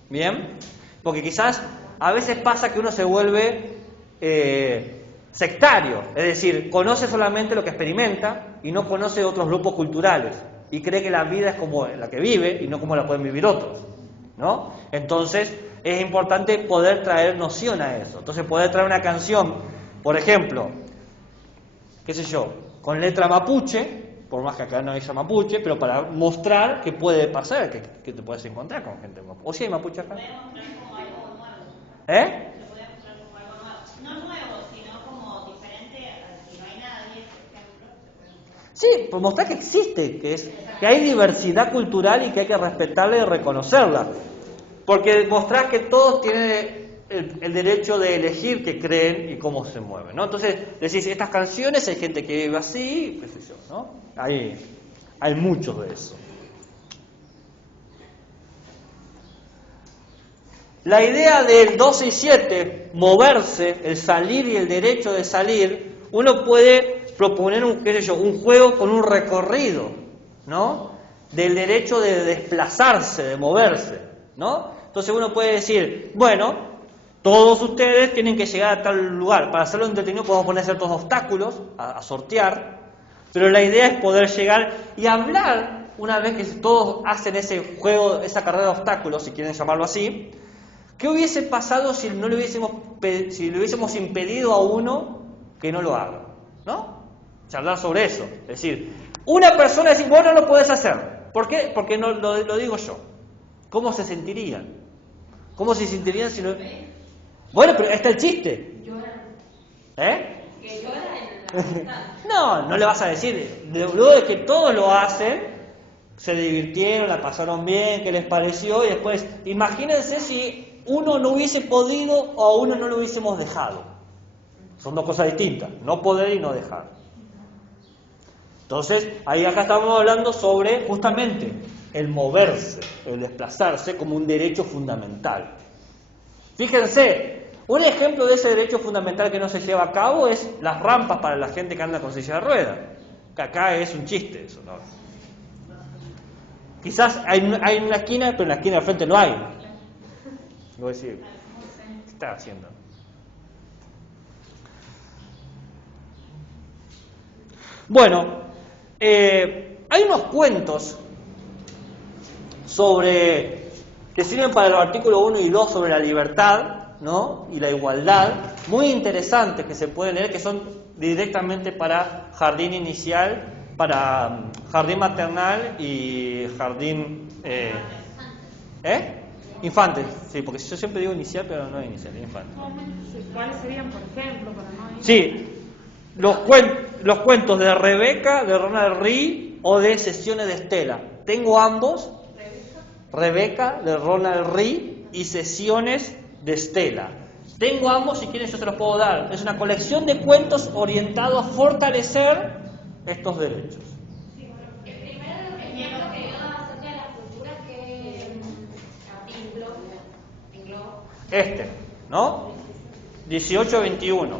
Bien, porque quizás a veces pasa que uno se vuelve sectario, es decir, conoce solamente lo que experimenta y no conoce otros grupos culturales y cree que la vida es como la que vive y no como la pueden vivir otros, ¿no? Entonces es importante poder traer noción a eso. Entonces poder traer una canción, por ejemplo, qué sé yo, con letra mapuche, por más que acá no haya mapuche, pero para mostrar que puede pasar, que te puedes encontrar con gente mapuche. ¿O si hay mapuche acá? Lo podemos mostrar como algo nuevo. ¿Eh? Lo podemos mostrar como algo nuevo. No nuevo, sino como diferente, si no hay nadie, por ejemplo, se puede mostrar. Sí, por mostrar que existe, que hay diversidad cultural y que hay que respetarla y reconocerla. Porque mostrar que todos tienen el derecho de elegir qué creen y cómo se mueven, ¿no? Entonces, decís, estas canciones hay gente que vive así, qué sé yo, ¿no? Hay muchos de eso. La idea del 12 y 7, moverse, el salir y el derecho de salir, uno puede proponer un juego con un recorrido, ¿no? Del derecho de desplazarse, de moverse, ¿no? Entonces uno puede decir, bueno, todos ustedes tienen que llegar a tal lugar. Para hacerlo entretenido podemos poner ciertos obstáculos a sortear, pero la idea es poder llegar y hablar, una vez que todos hacen ese juego, esa carrera de obstáculos, si quieren llamarlo así, ¿qué hubiese pasado si le hubiésemos impedido a uno que no lo haga? ¿No? Charlar sobre eso. Es decir, una persona dice, vos no lo podés hacer. ¿Por qué? Porque no lo digo yo. ¿Cómo se sentirían? ¿Cómo se sentirían si no...? Bueno, pero ahí está el chiste. ¿Eh? Que llora en la No le vas a decir. Luego de que todos lo hacen, se divirtieron, la pasaron bien, qué les pareció, y después, imagínense si uno no hubiese podido o a uno no lo hubiésemos dejado. Son dos cosas distintas, no poder y no dejar. Entonces, ahí acá estamos hablando sobre justamente el moverse, el desplazarse como un derecho fundamental. Fíjense, un ejemplo de ese derecho fundamental que no se lleva a cabo es las rampas para la gente que anda con silla de ruedas. Que acá es un chiste eso, ¿no? Quizás hay una esquina, pero en la esquina de frente no hay. Voy a decir, ¿qué está haciendo? Bueno, hay unos cuentos que sirven para los artículos 1 y 2 sobre la libertad, ¿no? Y la igualdad, muy interesantes que se pueden leer, que son directamente para jardín inicial, para jardín maternal y jardín infantes, sí, porque yo siempre digo inicial, pero no es inicial, es infante. ¿Cuáles serían, por ejemplo, para no ir? Sí, los cuentos de Rebeca, de Ronald Rhee o de Sesiones de Estela. Tengo ambos, Rebeca de Ronald Rhee y Sesiones de Estela. Tengo ambos, si quieren yo se los puedo dar. Es una colección de cuentos orientados a fortalecer estos derechos. El primero ejemplo que dio acerca de la cultura que ¿no? 18-21.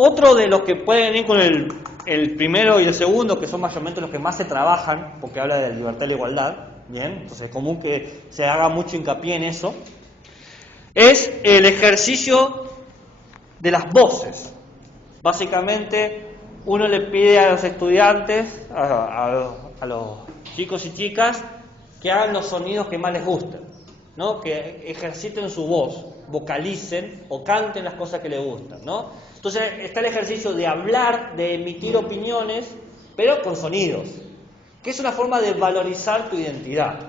Otro de los que pueden ir con el primero y el segundo, que son mayormente los que más se trabajan, porque habla de la libertad y la igualdad, bien, entonces es común que se haga mucho hincapié en eso, es el ejercicio de las voces. Básicamente, uno le pide a los estudiantes, a los chicos y chicas, que hagan los sonidos que más les gusten, ¿no? Que ejerciten su voz, vocalicen o canten las cosas que les gustan, ¿no? Entonces está el ejercicio de hablar, de emitir opiniones, pero con sonidos, que es una forma de valorizar tu identidad.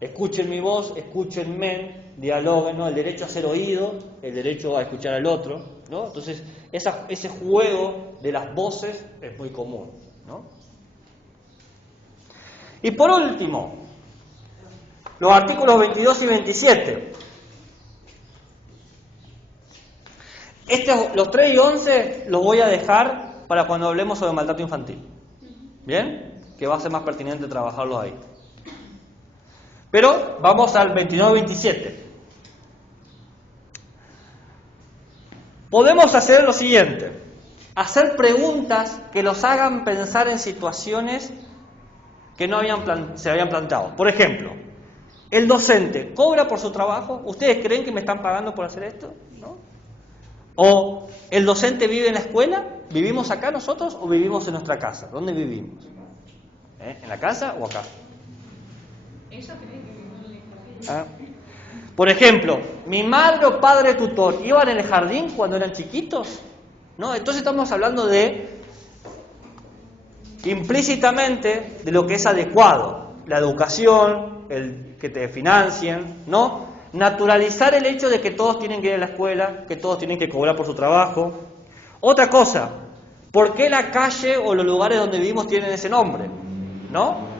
Escuchen mi voz, escúchenme, dialoguen, ¿no? El derecho a ser oído, el derecho a escuchar al otro, ¿no? Entonces ese juego de las voces es muy común, ¿no? Y por último, los artículos 22 y 27. Los 3 y 11 los voy a dejar para cuando hablemos sobre maltrato infantil. ¿Bien? Que va a ser más pertinente trabajarlos ahí. Pero vamos al 29 y 27. Podemos hacer lo siguiente: hacer preguntas que los hagan pensar en situaciones que no se habían planteado. Por ejemplo, ¿el docente cobra por su trabajo? ¿Ustedes creen que me están pagando por hacer esto? ¿No? ¿O el docente vive en la escuela? ¿Vivimos acá nosotros o vivimos en nuestra casa? ¿Dónde vivimos? ¿En la casa o acá? Ella cree que vivimos en el colegio. Por ejemplo, ¿mi madre o padre tutor iban en el jardín cuando eran chiquitos? ¿No? Entonces estamos hablando de implícitamente de lo que es adecuado, la educación, el que te financien, ¿no? Naturalizar el hecho de que todos tienen que ir a la escuela, que todos tienen que cobrar por su trabajo. Otra cosa, ¿por qué la calle o los lugares donde vivimos tienen ese nombre? ¿No?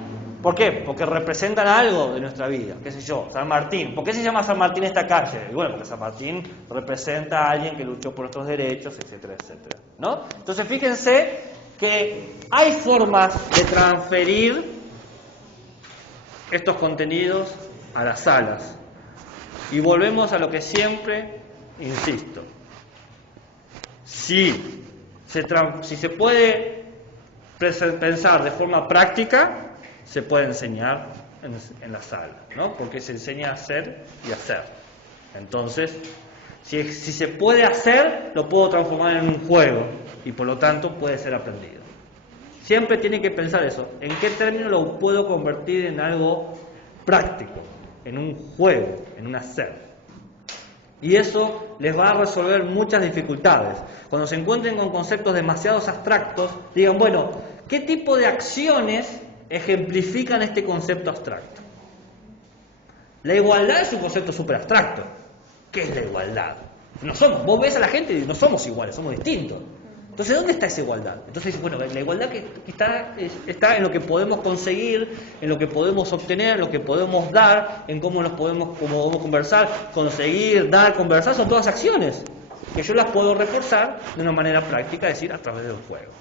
¿Por qué? Porque representan algo de nuestra vida, qué sé yo, San Martín. ¿Por qué se llama San Martín esta calle? Y bueno, porque San Martín representa a alguien que luchó por nuestros derechos, etcétera, etcétera, ¿no? Entonces fíjense que hay formas de transferir estos contenidos a las salas. Y volvemos a lo que siempre insisto. Si se puede pensar de forma práctica, se puede enseñar en la sala, ¿no? Porque se enseña a hacer y hacer. Entonces, si se puede hacer, lo puedo transformar en un juego y por lo tanto puede ser aprendido. Siempre tiene que pensar eso, ¿en qué término lo puedo convertir en algo práctico, en un juego, en un hacer? Y eso les va a resolver muchas dificultades. Cuando se encuentren con conceptos demasiado abstractos, digan, bueno, ¿qué tipo de acciones ejemplifican este concepto abstracto? La igualdad es un concepto súper abstracto. ¿Qué es la igualdad? Vos ves a la gente y no somos iguales, somos distintos. Entonces, ¿dónde está esa igualdad? Entonces, bueno, la igualdad que está en lo que podemos conseguir, en lo que podemos obtener, en lo que podemos dar, en cómo podemos conversar, conseguir, dar, conversar, son todas acciones que yo las puedo reforzar de una manera práctica, es decir, a través del juego.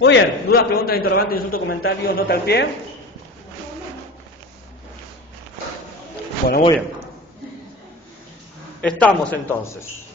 Muy bien, dudas, preguntas, interrogantes, insultos, comentarios, nota al pie. Bueno, muy bien. Estamos entonces.